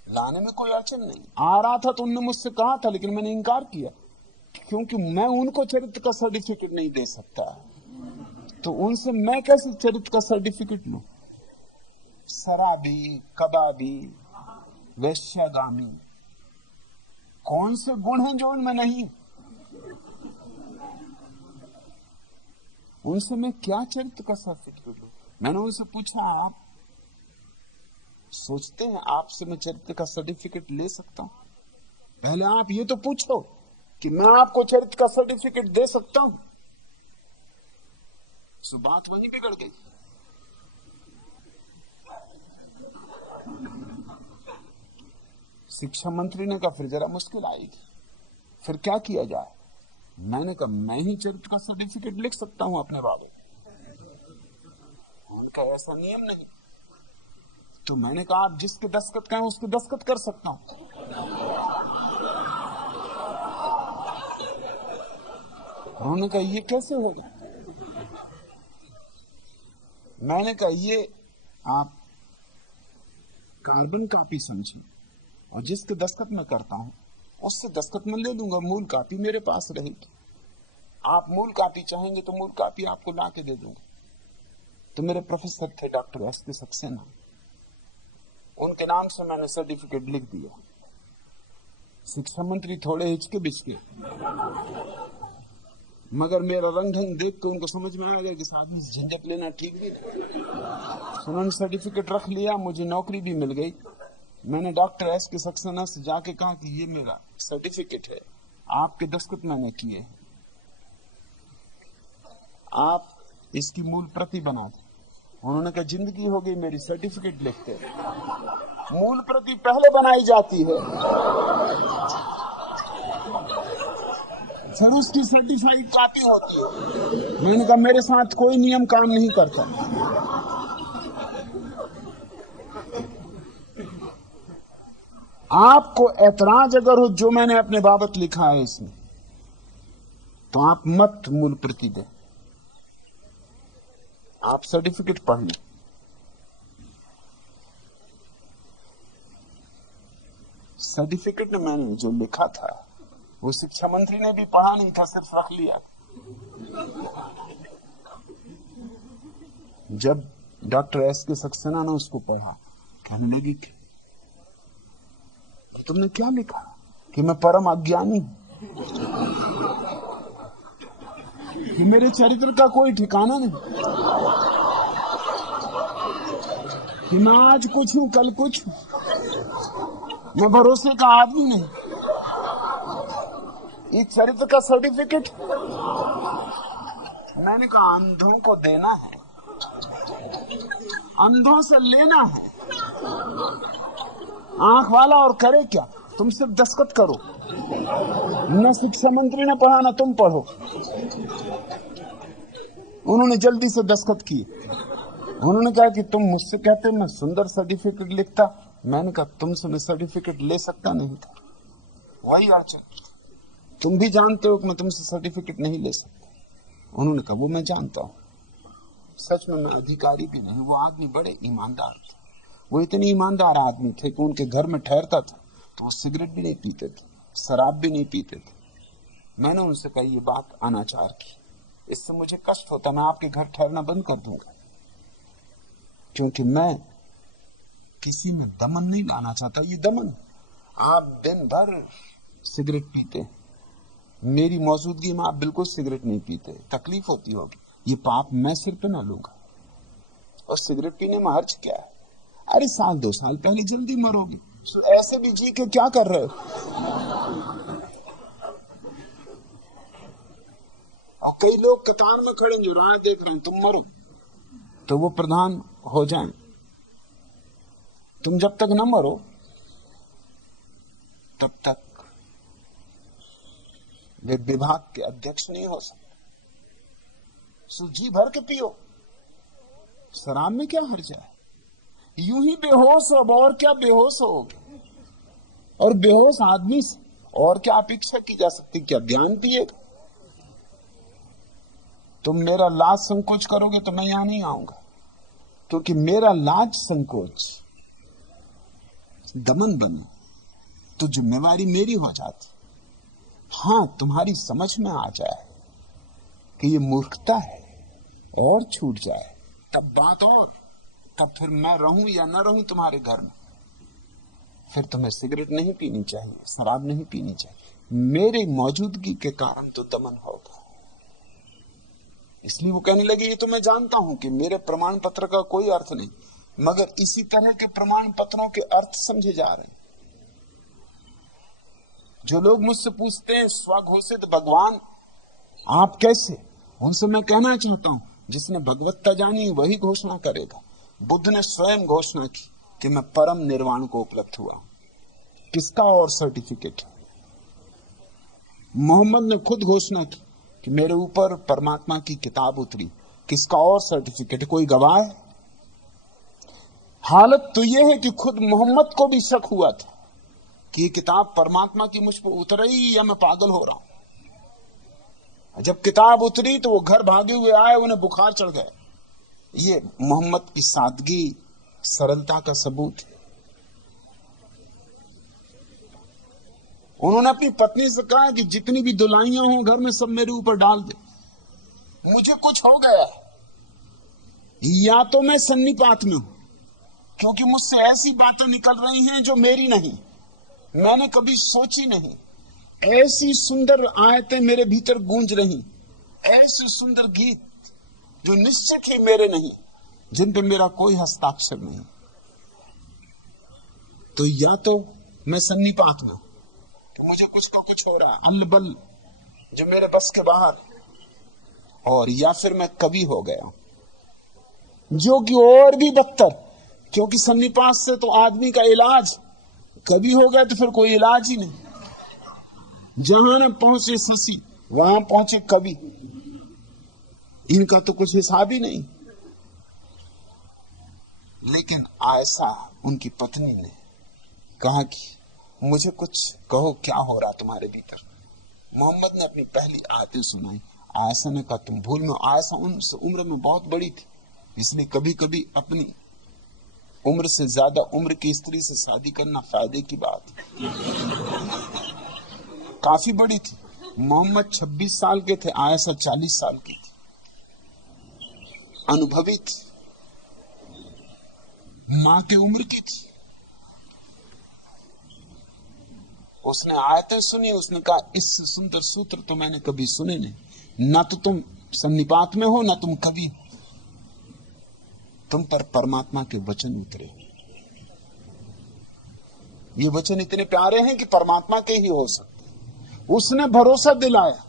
लाने में कोई अड़चन नहीं। आ रहा था तो उन्होंने मुझसे कहा था, लेकिन मैंने इनकार किया क्योंकि मैं उनको चरित्र का सर्टिफिकेट नहीं दे सकता। तो उनसे मैं कैसे चरित्र का सर्टिफिकेट लूं? शराबी, कबाबी, वैश्यगामी, कौन से गुण हैं जो उनमें नहीं? उनसे मैं क्या चरित्र का सर्टिफिकेट लूं? मैंने उनसे पूछा आप सोचते हैं आपसे मैं चरित्र का सर्टिफिकेट ले सकता हूं? पहले आप ये तो पूछो कि मैं आपको चरित्र का सर्टिफिकेट दे सकता हूं। सो बात वहीं बिगड़ गई। शिक्षा मंत्री ने कहा फिर जरा मुश्किल आएगी, फिर क्या किया जाए? मैंने कहा मैं ही चरित्र का सर्टिफिकेट लिख सकता हूं अपने बाबू। उनका ऐसा नियम नहीं। तो मैंने कहा आप जिसके दस्तखत कहें उसके दस्तखत कर सकता हूं। उन्होंने कहा ये कैसे होगा? मैंने कहा ये आप कार्बन कॉपी समझे, और जिसके दस्तखत मैं करता हूं उससे दस्तखत मैं ले लूंगा, मूल कॉपी मेरे पास रहेगी। आप मूल कॉपी चाहेंगे तो मूल कॉपी आपको ला के दे दूंगा। तो मेरे प्रोफेसर थे डॉक्टर एस के सक्सेना, उनके नाम से मैंने सर्टिफिकेट लिख दिया। शिक्षा मंत्री थोड़े हिचके बिचके, मगर मेरा रंग ढंग देख के उनको समझ में आ गया कि इस आदमी से झंझट लेना ठीक भी नहीं। उन्होंने सर्टिफिकेट रख लिया, मुझे नौकरी भी मिल गई। मैंने डॉक्टर एस के सक्सेना से जाके कहा कि ये मेरा सर्टिफिकेट है, आपके दस्तखत मैंने किए हैं, आप इसकी मूल प्रति बना दें। उन्होंने कहा जिंदगी हो गई मेरी सर्टिफिकेट लिखते, मूल प्रति पहले बनाई जाती है, फिर उसकी सर्टिफाइड कॉपी होती है। मैंने कहा मेरे साथ कोई नियम काम नहीं करता। आपको ऐतराज अगर हो जो मैंने अपने बाबत लिखा है इसमें, तो आप मत मूल प्रति दें, आप सर्टिफिकेट पढ़ लें। सर्टिफिकेट में मैंने जो लिखा था वो शिक्षा मंत्री ने भी पढ़ा नहीं था, सिर्फ रख लिया। जब डॉक्टर एस के सक्सेना ने उसको पढ़ा, कहने लगी कि तुमने क्या लिखा कि मैं परम अज्ञानी हूं, कि मेरे चरित्र का कोई ठिकाना नहीं, कि मैं आज कुछ हूं कल कुछ हूं, मैं भरोसे का आदमी नहीं। ये चरित्र का सर्टिफिकेट मैंने कहा अंधों को देना है, अंधों से लेना है। आंख वाला और करे क्या? तुम सिर्फ दस्तखत करो। न शिक्षा मंत्री ने पढ़ा, न तुम पढ़ो। उन्होंने जल्दी से दस्तखत किए। उन्होंने कहा कि तुम मुझसे कहते मैं सुंदर सर्टिफिकेट लिखता। मैंने कहा तुमसे मैं सर्टिफिकेट ले सकता नहीं था, वही अड़चन। तुम भी जानते हो कि मैं तुमसे सर्टिफिकेट नहीं ले सकता। उन्होंने कहा वो मैं जानता हूं, सच में मैं अधिकारी भी नहीं। वो आदमी बड़े ईमानदार थे। वो इतने ईमानदार आदमी थे कि उनके घर में ठहरता था तो वो सिगरेट भी नहीं पीते थे, शराब भी नहीं पीते थे। मैंने उनसे कही ये बात अनाचार की, इससे मुझे कष्ट होता, मैं आपके घर ठहरना बंद कर दूंगा, क्योंकि मैं किसी में दमन नहीं लाना चाहता। ये दमन, आप दिन भर सिगरेट पीते, मेरी मौजूदगी में आप बिल्कुल सिगरेट नहीं पीते, तकलीफ होती होगी, ये पाप मैं सिर पे ना लूंगा। और सिगरेट पीने में हर्ज क्या है? अरे साल 2 साल पहले जल्दी मरोगे, तो ऐसे भी जी के क्या कर रहे हो? और कई लोग कतार में खड़े जो राह देख रहे हैं, तुम मरो तो वो प्रधान हो जाएं, तुम जब तक न मरो तब तक वे विभाग के अध्यक्ष नहीं हो सकते। सो जी भर के पियो, शराब में क्या हर्ज है? यूं ही बेहोश हो, अब और क्या बेहोश होगे? और बेहोश आदमी से और क्या अपेक्षा की जा सकती? क्या ज्ञान पिएगा? तुम मेरा लाज संकोच करोगे तो मैं यहां नहीं आऊंगा, क्योंकि मेरा लाज संकोच दमन बने तो जिम्मेवारी मेरी हो जाती। हां, तुम्हारी समझ में आ जाए कि ये मूर्खता है और छूट जाए तब बात और, तब फिर मैं रहूं या ना रहूं तुम्हारे घर में, फिर तुम्हें सिगरेट नहीं पीनी चाहिए, शराब नहीं पीनी चाहिए। मेरे मौजूदगी के कारण तो दमन होगा। इसलिए वो कहने लगे ये तो मैं जानता हूं कि मेरे प्रमाण पत्र का कोई अर्थ नहीं, मगर इसी तरह के प्रमाण पत्रों के अर्थ समझे जा रहे हैं। जो लोग मुझसे पूछते हैं स्वघोषित भगवान आप कैसे, उनसे मैं कहना चाहता हूं जिसने भगवत्ता जानी वही घोषणा करेगा। बुद्ध ने स्वयं घोषणा की कि मैं परम निर्वाण को उपलब्ध हुआ। किसका और सर्टिफिकेट? मोहम्मद ने खुद घोषणा की कि मेरे ऊपर परमात्मा की किताब उतरी। किसका और सर्टिफिकेट? कोई गवाह है? हालत तो यह है कि खुद मोहम्मद को भी शक हुआ था कि ये किताब परमात्मा की मुझ पर उतरी या मैं पागल हो रहा हूं। जब किताब उतरी तो वो घर भागे हुए आए, उन्हें बुखार चढ़ गया। ये मोहम्मद की सादगी, सरलता का सबूत है। उन्होंने अपनी पत्नी से कहा कि जितनी भी दुलाइयां हों घर में सब मेरे ऊपर डाल दे, मुझे कुछ हो गया है, या तो मैं सन्निपात में हूं, क्योंकि मुझसे ऐसी बातें निकल रही हैं जो मेरी नहीं, मैंने कभी सोची नहीं। ऐसी सुंदर आयतें मेरे भीतर गूंज रही, ऐसे सुंदर गीत जो निश्चित ही मेरे नहीं, जिन पे मेरा कोई हस्ताक्षर नहीं। तो या तो मैं सन्निपात में हूं कि मुझे कुछ का कुछ हो रहा है, अल्लबल जो मेरे बस के बाहर, और या फिर मैं कवि हो गया, जो कि और भी बदतर, क्योंकि सन्निपात से तो आदमी का इलाज, कवि हो गया तो फिर कोई इलाज ही नहीं। जहां न पहुंचे शशि वहां पहुंचे कवि, इनका तो कुछ हिसाब ही नहीं। लेकिन आयशा उनकी पत्नी ने कहा कि मुझे कुछ कहो, क्या हो रहा तुम्हारे भीतर? मोहम्मद ने अपनी पहली आयतें सुनाई। आयशा ने कहा तुम भूल में। आयशा उनसे उम्र में बहुत बड़ी थी, इसलिए कभी कभी अपनी उम्र से ज्यादा उम्र की स्त्री से शादी करना फायदे की बात है। काफी बड़ी थी। मोहम्मद 26 साल के थे, आयशा 40 साल की थी, अनुभवी थी, मां के उम्र की थी। उसने आयतें सुनी, उसने कहा इससे सुंदर सूत्र तो मैंने कभी सुने नहीं। ना तो तुम सन्निपात में हो, ना तुम कवि हो, तुम पर परमात्मा के वचन उतरे। ये वचन इतने प्यारे हैं कि परमात्मा के ही हो सकते। उसने भरोसा दिलाया,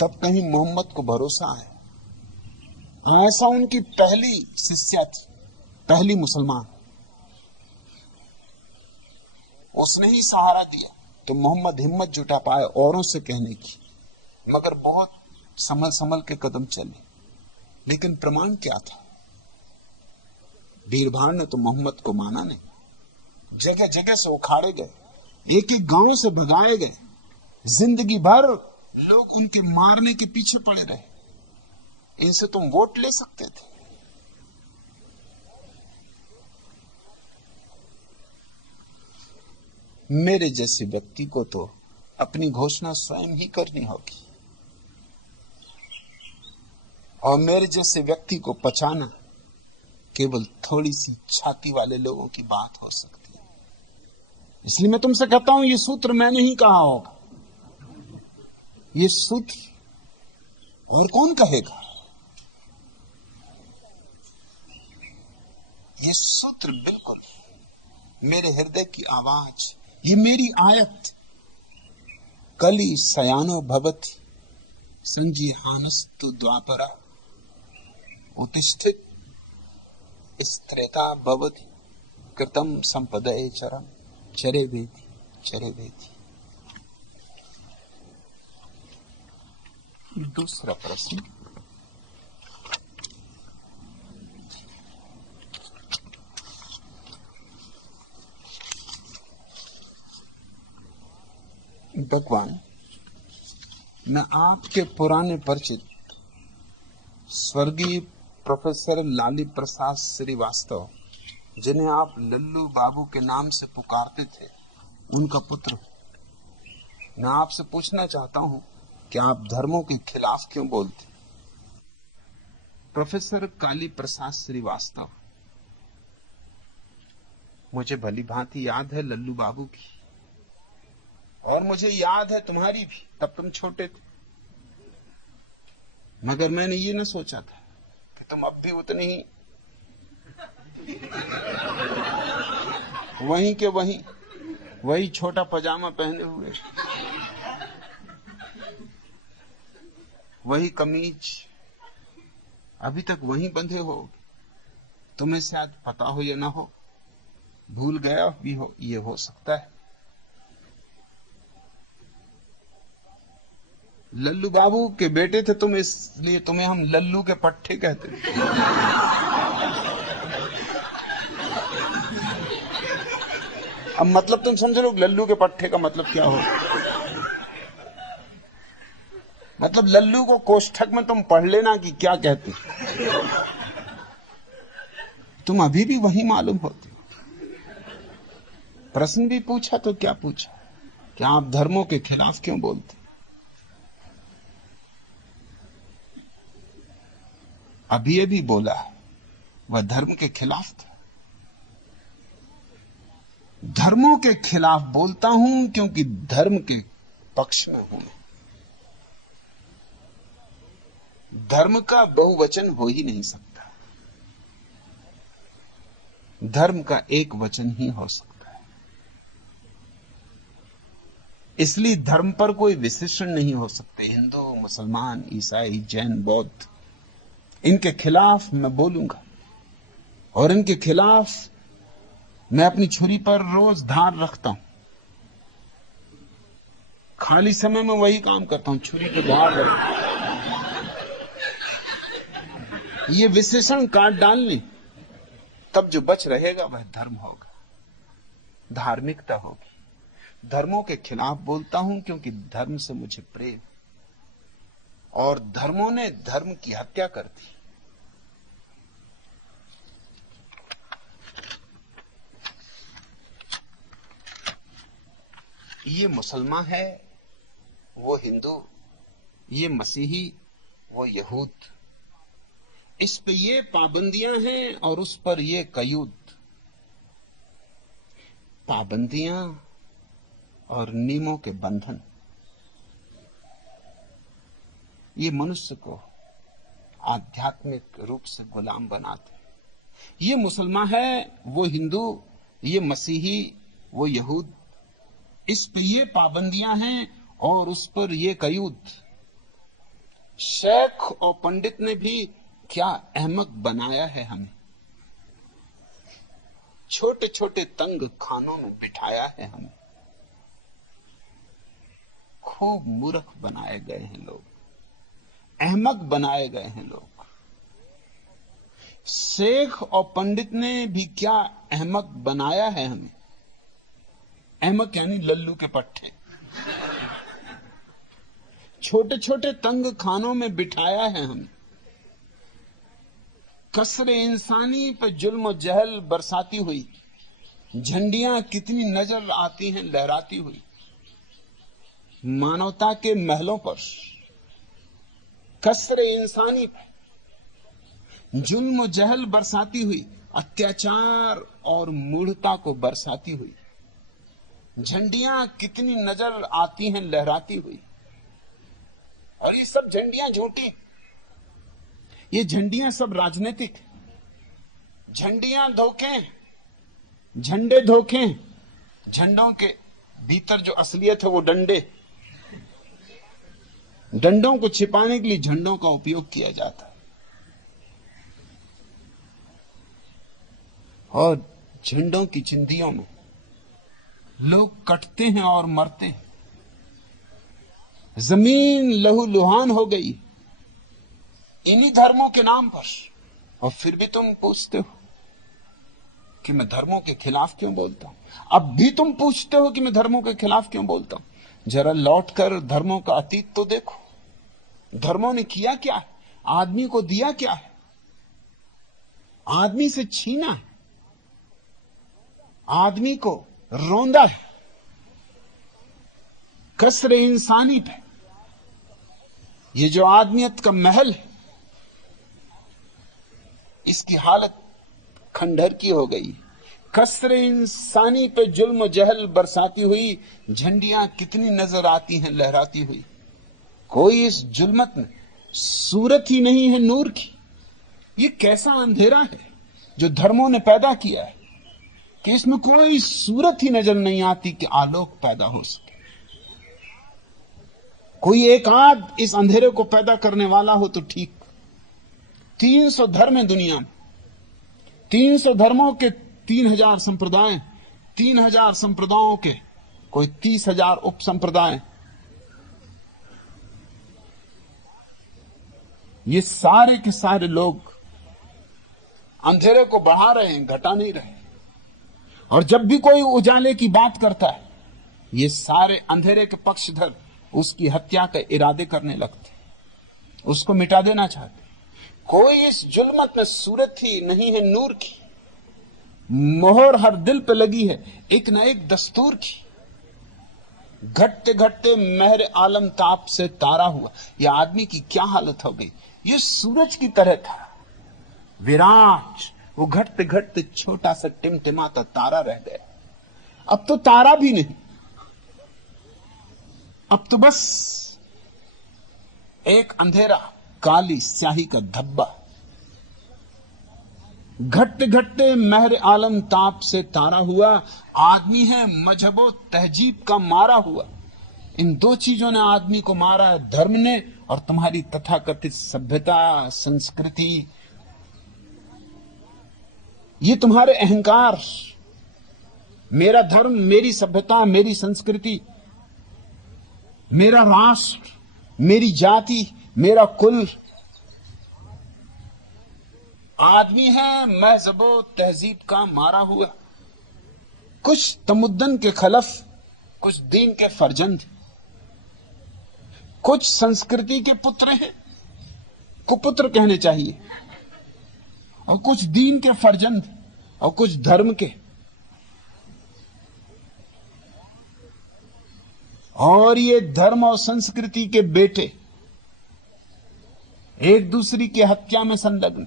तब कहीं मोहम्मद को भरोसा आया। ऐसा उनकी पहली शिष्या थी, पहली मुसलमान, उसने ही सहारा दिया तो मोहम्मद हिम्मत जुटा पाए औरों से कहने की, मगर बहुत संभल संभल के कदम चले। लेकिन प्रमाण क्या था? भीड़ भाड़ ने तो मोहम्मद को माना नहीं, जगह जगह से उखाड़े गए, एक एक गांव से भगाए गए, जिंदगी भर लोग उनके मारने के पीछे पड़े रहे। इनसे तुम वोट ले सकते थे। मेरे जैसे व्यक्ति को तो अपनी घोषणा स्वयं ही करनी होगी, और मेरे जैसे व्यक्ति को पचाना केवल थोड़ी सी छाती वाले लोगों की बात हो सकती है। इसलिए मैं तुमसे कहता हूं, ये सूत्र मैंने ही कहा होगा। ये सूत्र और कौन कहेगा? ये सूत्र बिल्कुल मेरे हृदय की आवाज, ये मेरी आयत। कली सयानो भवति संजीहानस्तु द्वापरा उत्तिष्ठित स्त्रेता भवति कृतम संपदये चरम चरे वेदी चरे वेदी। दूसरा प्रश्न, भगवान, मैं आपके पुराने परिचित स्वर्गीय प्रोफेसर लाली प्रसाद श्रीवास्तव, जिन्हें आप लल्लू बाबू के नाम से पुकारते थे, उनका पुत्र हूं। मैं आपसे पूछना चाहता हूं कि आप धर्मों के खिलाफ क्यों बोलते? प्रोफेसर काली प्रसाद श्रीवास्तव, मुझे भली भांति याद है लल्लू बाबू की, और मुझे याद है तुम्हारी भी, तब तुम छोटे थे। मगर मैंने ये न सोचा था कि तुम अब भी उतने ही वहीं के वही छोटा पजामा पहने हुए, वही कमीज, अभी तक वहीं बंधे हो। तुम्हें शायद पता हो या ना हो, भूल गया भी हो, ये हो सकता है। लल्लू बाबू के बेटे थे तुम, इसलिए तुम्हें हम लल्लू के पट्टे कहते थे। अब मतलब तुम समझ लो लल्लू के पट्टे का मतलब क्या हो। मतलब लल्लू को कोष्ठक में तुम पढ़ लेना कि क्या कहते। तुम अभी भी वही मालूम होते हो। प्रश्न भी पूछा तो क्या पूछा कि आप धर्मों के खिलाफ क्यों बोलते? अभी अभी बोला वह धर्म के खिलाफ था। धर्मों के खिलाफ बोलता हूं क्योंकि धर्म के पक्ष में हूं। धर्म का बहुवचन हो ही नहीं सकता, धर्म का एक वचन ही हो सकता है। इसलिए धर्म पर कोई विशेषण नहीं हो सकते। हिंदू, मुसलमान, ईसाई, जैन, बौद्ध, इनके खिलाफ मैं बोलूंगा, और इनके खिलाफ मैं अपनी छुरी पर रोज धार रखता हूं। खाली समय में वही काम करता हूं, छुरी पे धार रखता हूं। ये विशेषण काट डालने, तब जो बच रहेगा वह धर्म होगा, धार्मिकता होगी। धर्मों के खिलाफ बोलता हूं क्योंकि धर्म से मुझे प्रेम, और धर्मों ने धर्म की हत्या कर दी। ये मुसलमान है, वो हिंदू, ये मसीही, वो यहूद, इस पे ये पाबंदियां हैं और उस पर ये कयूद। पाबंदियां और नियमों के बंधन ये मनुष्य को आध्यात्मिक रूप से गुलाम बनाते हैं। ये मुसलमान है, वो हिंदू, ये मसीही, वो यहूद, इस पे ये पाबंदियां हैं और उस पर ये कयूद। शेख और पंडित ने भी क्या अहमक बनाया है हमें, छोटे छोटे तंग खानों में बिठाया है हमें। खूब मूर्ख बनाए गए हैं लोग, अहमक बनाए गए हैं लोग। शेख और पंडित ने भी क्या अहमक बनाया है हमें। अहमक यानी लल्लू के पट्टे। छोटे छोटे तंग खानों में बिठाया है हमें। कसरे इंसानी पर जुल्म जहल बरसाती हुई, झंडियां कितनी नजर आती हैं लहराती हुई। मानवता के महलों पर कसरे इंसानी पर जुल्म जहल बरसाती हुई, अत्याचार और मूढ़ता को बरसाती हुई। झंडियां कितनी नजर आती हैं लहराती हुई, और ये सब झंडियां झूठी। ये झंडियां सब राजनीतिक, झंडियां धोखे, झंडे धोखे। झंडों के भीतर जो असलियत है वो डंडे। डंडों को छिपाने के लिए झंडों का उपयोग किया जाता है, और झंडों की चिंधियों में लोग कटते हैं और मरते हैं। जमीन लहूलुहान हो गई इन्हीं धर्मों के नाम पर, और फिर भी तुम पूछते हो कि मैं धर्मों के खिलाफ क्यों बोलता हूं। अब भी तुम पूछते हो कि मैं धर्मों के खिलाफ क्यों बोलता हूं। जरा लौटकर धर्मों का अतीत तो देखो। धर्मों ने किया क्या है, आदमी को दिया क्या है, आदमी से छीना है, आदमी को रौंदा है, कसरे इंसानी पे। ये जो आदमियत का महल है, इसकी हालत खंडहर की हो गई। कसरे इंसानी पे जुल्म जहल बरसाती हुई झंडियां कितनी नजर आती हैं लहराती हुई। कोई इस जुल्मत में सूरत ही नहीं है नूर की। ये कैसा अंधेरा है जो धर्मों ने पैदा किया है कि इसमें कोई सूरत ही नजर नहीं आती कि आलोक पैदा हो सके। कोई एक आध इस अंधेरे को पैदा करने वाला हो तो ठीक। 300 धर्म है दुनिया में, 300 धर्मों के 3000 संप्रदाय, 3000 संप्रदायों के कोई 30,000 उप संप्रदाय। ये सारे के सारे लोग अंधेरे को बढ़ा रहे हैं, घटा नहीं रहे। और जब भी कोई उजाले की बात करता है, ये सारे अंधेरे के पक्षधर उसकी हत्या के इरादे करने लगते, उसको मिटा देना चाहते। कोई इस जुल्मत में सूरत ही नहीं है नूर की। मोहर हर दिल पे लगी है एक न एक दस्तूर की। घटते घटते महर आलम ताप से तारा हुआ। यह आदमी की क्या हालत हो गई। ये सूरज की तरह था विराट, वो घटते घटते छोटा सा टिमटिमाता तारा रह गया। अब तो तारा भी नहीं, अब तो बस एक अंधेरा, काली स्याही का धब्बा। घटते घटते महर आलम ताप से तारा हुआ। आदमी है मजहबो तहजीब का मारा हुआ। इन दो चीजों ने आदमी को मारा है, धर्म ने और तुम्हारी तथाकथित सभ्यता संस्कृति। ये तुम्हारे अहंकार, मेरा धर्म, मेरी सभ्यता, मेरी संस्कृति, मेरा राष्ट्र, मेरी जाति, मेरा कुल। आदमी है महजबो तहजीब का मारा हुआ। कुछ तमुद्दन के खलफ, कुछ दीन के फर्जंद, कुछ संस्कृति के पुत्र हैं, कुपुत्र कहने चाहिए, और कुछ दीन के फर्जंद और कुछ धर्म के। और ये धर्म और संस्कृति के बेटे एक दूसरे की हत्या में संलग्न,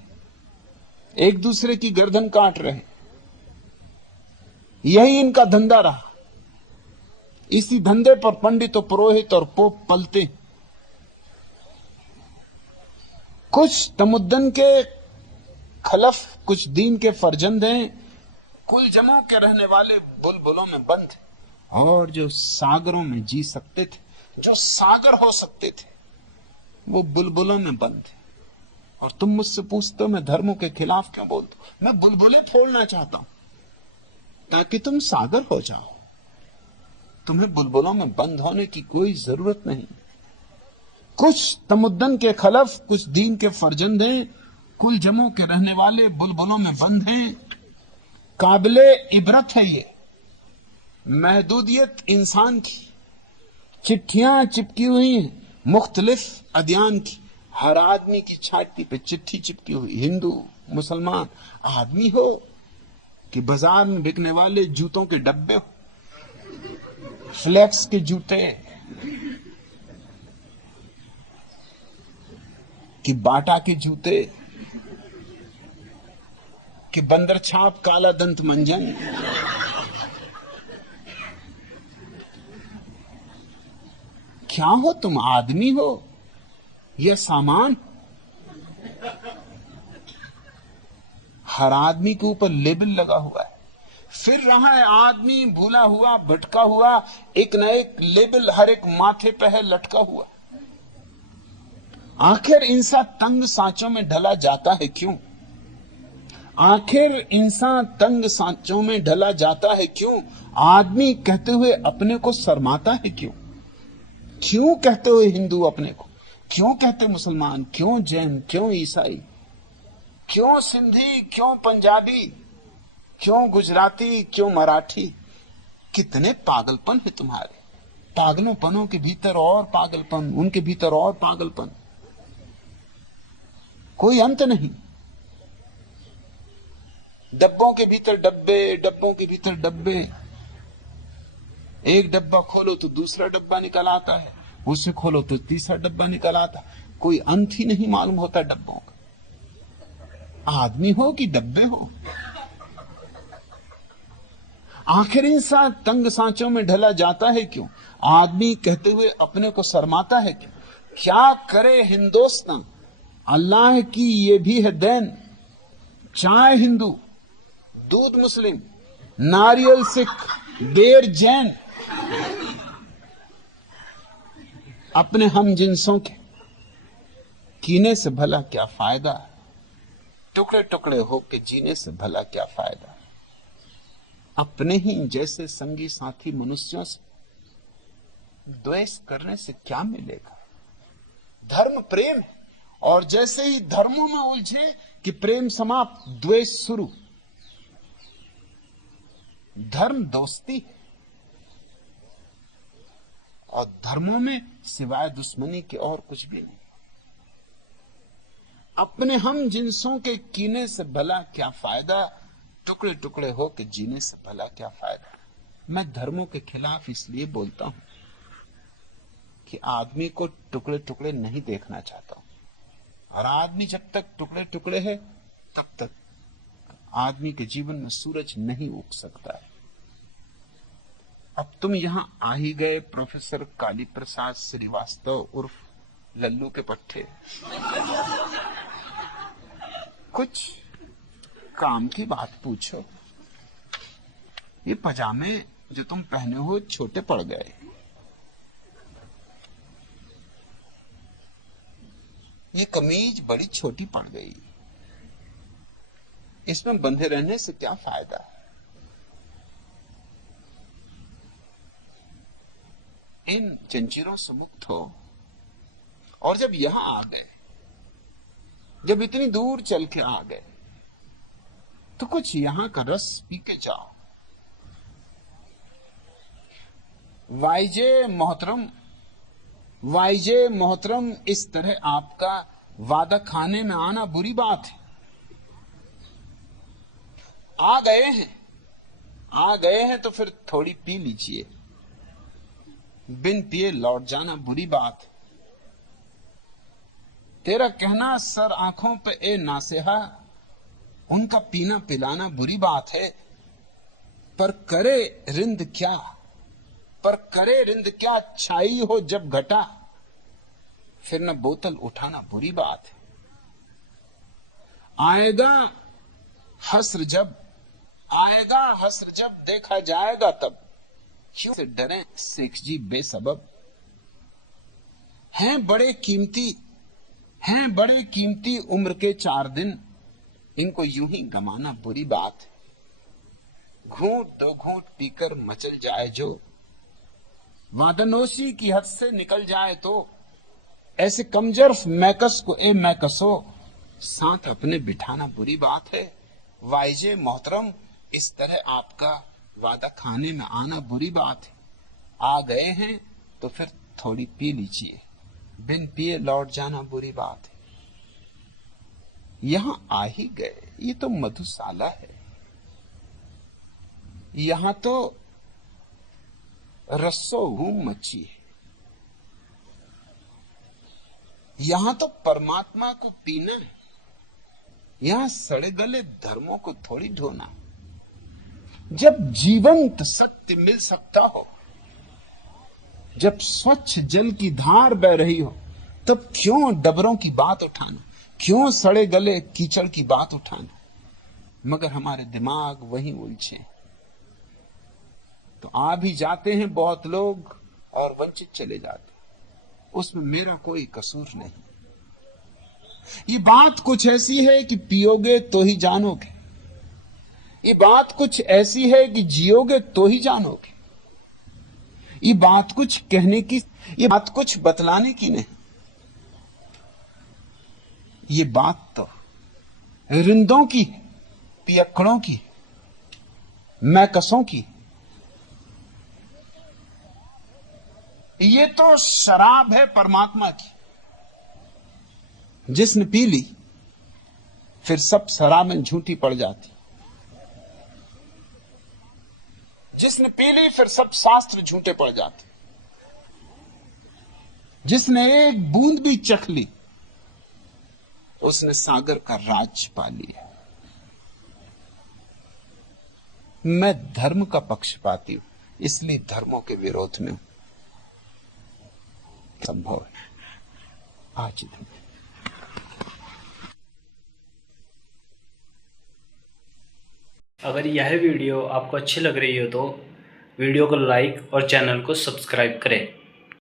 एक दूसरे की गर्दन काट रहे। यही इनका धंधा रहा। इसी धंधे पर पंडित और पुरोहित और पोप पलते। कुछ तमुद्दन के खलफ, कुछ दीन के फर्जंद हैं, कुल जमों के रहने वाले बुलबुलों में बंद। और जो सागरों में जी सकते थे, जो सागर हो सकते थे, वो बुलबुलों में बंद है। और तुम मुझसे पूछते हो मैं धर्मों के खिलाफ क्यों बोलता हूं। मैं बुलबुलें फोड़ना चाहता हूं ताकि तुम सागर हो जाओ। तुम्हें बुलबुलों में बंद होने की कोई जरूरत नहीं। कुछ तमुद्दन के खलफ, कुछ दीन के फर्जंद हैं, कुल जमों के रहने वाले बुलबुलों में बंद हैं। काबिले इबरत है ये महदूदियत इंसान की। चिट्ठियां चिपकी हुई हैं मुख्तलिफ अदियान की। हर आदमी की छाती पे चिट्ठी चिपकी हुई। हिंदू, मुसलमान, आदमी हो कि बाजार में बिकने वाले जूतों के डब्बे हो, फ्लेक्स के जूते, कि बाटा के जूते, कि बंदर छाप काला दंत मंजन। क्या हो तुम, आदमी हो या सामान? हर आदमी के ऊपर लेबल लगा हुआ है। फिर रहा है आदमी भूला हुआ, भटका हुआ, एक न एक लेबल हर एक माथे पे है लटका हुआ। आखिर इंसान तंग सांचों में ढला जाता है क्यों? आखिर इंसान तंग सांचों में ढला जाता है क्यों? आदमी कहते हुए अपने को शर्माता है क्यों? क्यों कहते हुए हिंदू अपने को? क्यों कहते मुसलमान? क्यों जैन? क्यों ईसाई? क्यों सिंधी? क्यों पंजाबी? क्यों गुजराती? क्यों मराठी? कितने पागलपन है तुम्हारे। पागलोपनों के भीतर और पागलपन, उनके भीतर और पागलपन, कोई अंत नहीं। डब्बों के भीतर डब्बे, डब्बों के भीतर डब्बे। एक डब्बा खोलो तो दूसरा डब्बा निकल आता है, उसे खोलो तो तीसरा डब्बा निकल आता। कोई अंत ही नहीं मालूम होता डब्बों का। आदमी हो कि डब्बे हो। आखिर इंसान तंग सांचों में ढला जाता है क्यों? आदमी कहते हुए अपने को शर्माता है क्यों? क्या करे हिंदुस्तान, अल्लाह की ये भी है देन। चाय हिंदू, दूध मुस्लिम, नारियल सिख, बेर जैन, अपने हम जिनसों के कीने से भला क्या फायदा? टुकड़े टुकड़े होके जीने से भला क्या फायदा? अपने ही जैसे संगी साथी मनुष्यों से द्वेष करने से क्या मिलेगा? धर्म प्रेम है, और जैसे ही धर्मों में उलझे कि प्रेम समाप्त, द्वेष शुरू। धर्म दोस्ती है, और धर्मों में सिवाय दुश्मनी के और कुछ भी नहीं। अपने हम जिनसों के कीने से भला क्या फायदा? टुकड़े टुकड़े होकर जीने से भला क्या फायदा? मैं धर्मों के खिलाफ इसलिए बोलता हूं कि आदमी को टुकड़े टुकड़े नहीं देखना चाहता हूं, और आदमी जब तक टुकड़े टुकड़े है तब तक आदमी के जीवन में सूरज नहीं उग सकता है। अब तुम यहां आ ही गए प्रोफेसर काली प्रसाद श्रीवास्तव उर्फ लल्लू के पट्टे। कुछ काम की बात पूछो। ये पजामे जो तुम पहने हो छोटे पड़ गए, ये कमीज बड़ी छोटी पड़ गई, इसमें बंधे रहने से क्या फायदा? इन जंजीरों से मुक्त हो। और जब यहां आ गए, जब इतनी दूर चल के आ गए, तो कुछ यहां का रस पी के जाओ। वाइजे मोहतरम, वाइजे मोहतरम, इस तरह आपका वादा खाने में आना बुरी बात है। आ गए हैं तो फिर थोड़ी पी लीजिए। बिन पिए लौट जाना बुरी बात है। तेरा कहना सर आंखों पे ए नासेहा, उनका पीना पिलाना बुरी बात है। पर करे रिंद क्या, पर करे रिंद क्या, छाई हो जब घटा, फिर न बोतल उठाना बुरी बात है। आएगा हस्र जब, आएगा हस्र जब, देखा जाएगा तब, क्यों से डरे शेख जी बेसबब। हैं बड़े कीमती उम्र के 4 दिन, इनको यूं ही गमाना बुरी बात है। घूंट दो घूंट पीकर मचल जाए जो, वादनोशी की हद से निकल जाए तो, ऐसे कमजोर मैकस को ए मैकसो, साथ अपने बिठाना बुरी बात है। वाइजे मोहतरम, इस तरह आपका वादा खाने में आना बुरी बात है। आ गए हैं तो फिर थोड़ी पी लीजिए, बिन पिए लौट जाना बुरी बात है। यहां आ ही गए, ये तो मधुशाला है। यहां तो रस्सो घूम मची है। यहां तो परमात्मा को पीना है। यहां सड़े गले धर्मों को थोड़ी ढोना। जब जीवंत सत्य मिल सकता हो, जब स्वच्छ जल की धार बह रही हो, तब क्यों डबरों की बात उठाना, क्यों सड़े गले कीचड़ की बात उठाना? मगर हमारे दिमाग वहीं उलझे। तो आ भी जाते हैं बहुत लोग और वंचित चले जाते, उसमें मेरा कोई कसूर नहीं। ये बात कुछ ऐसी है कि पियोगे तो ही जानोगे। ये बात कुछ ऐसी है कि जियोगे तो ही जानोगे। ये बात कुछ कहने की, ये बात कुछ बतलाने की नहीं। ये बात तो रिंदों की, पियक्कड़ों की, मैकसों की। ये तो शराब है परमात्मा की। जिसने पी ली फिर सब शराबें झूठी पड़ जाती। जिसने पी ली फिर सब शास्त्र झूठे पड़ जाते। जिसने एक बूंद भी चख ली उसने सागर का राज पा लिया। मैं धर्म का पक्षपाती हूं, इसलिए धर्मों के विरोध में हूं। संभव है आज दिन। अगर यह वीडियो आपको अच्छी लग रही हो तो वीडियो को लाइक और चैनल को सब्सक्राइब करें।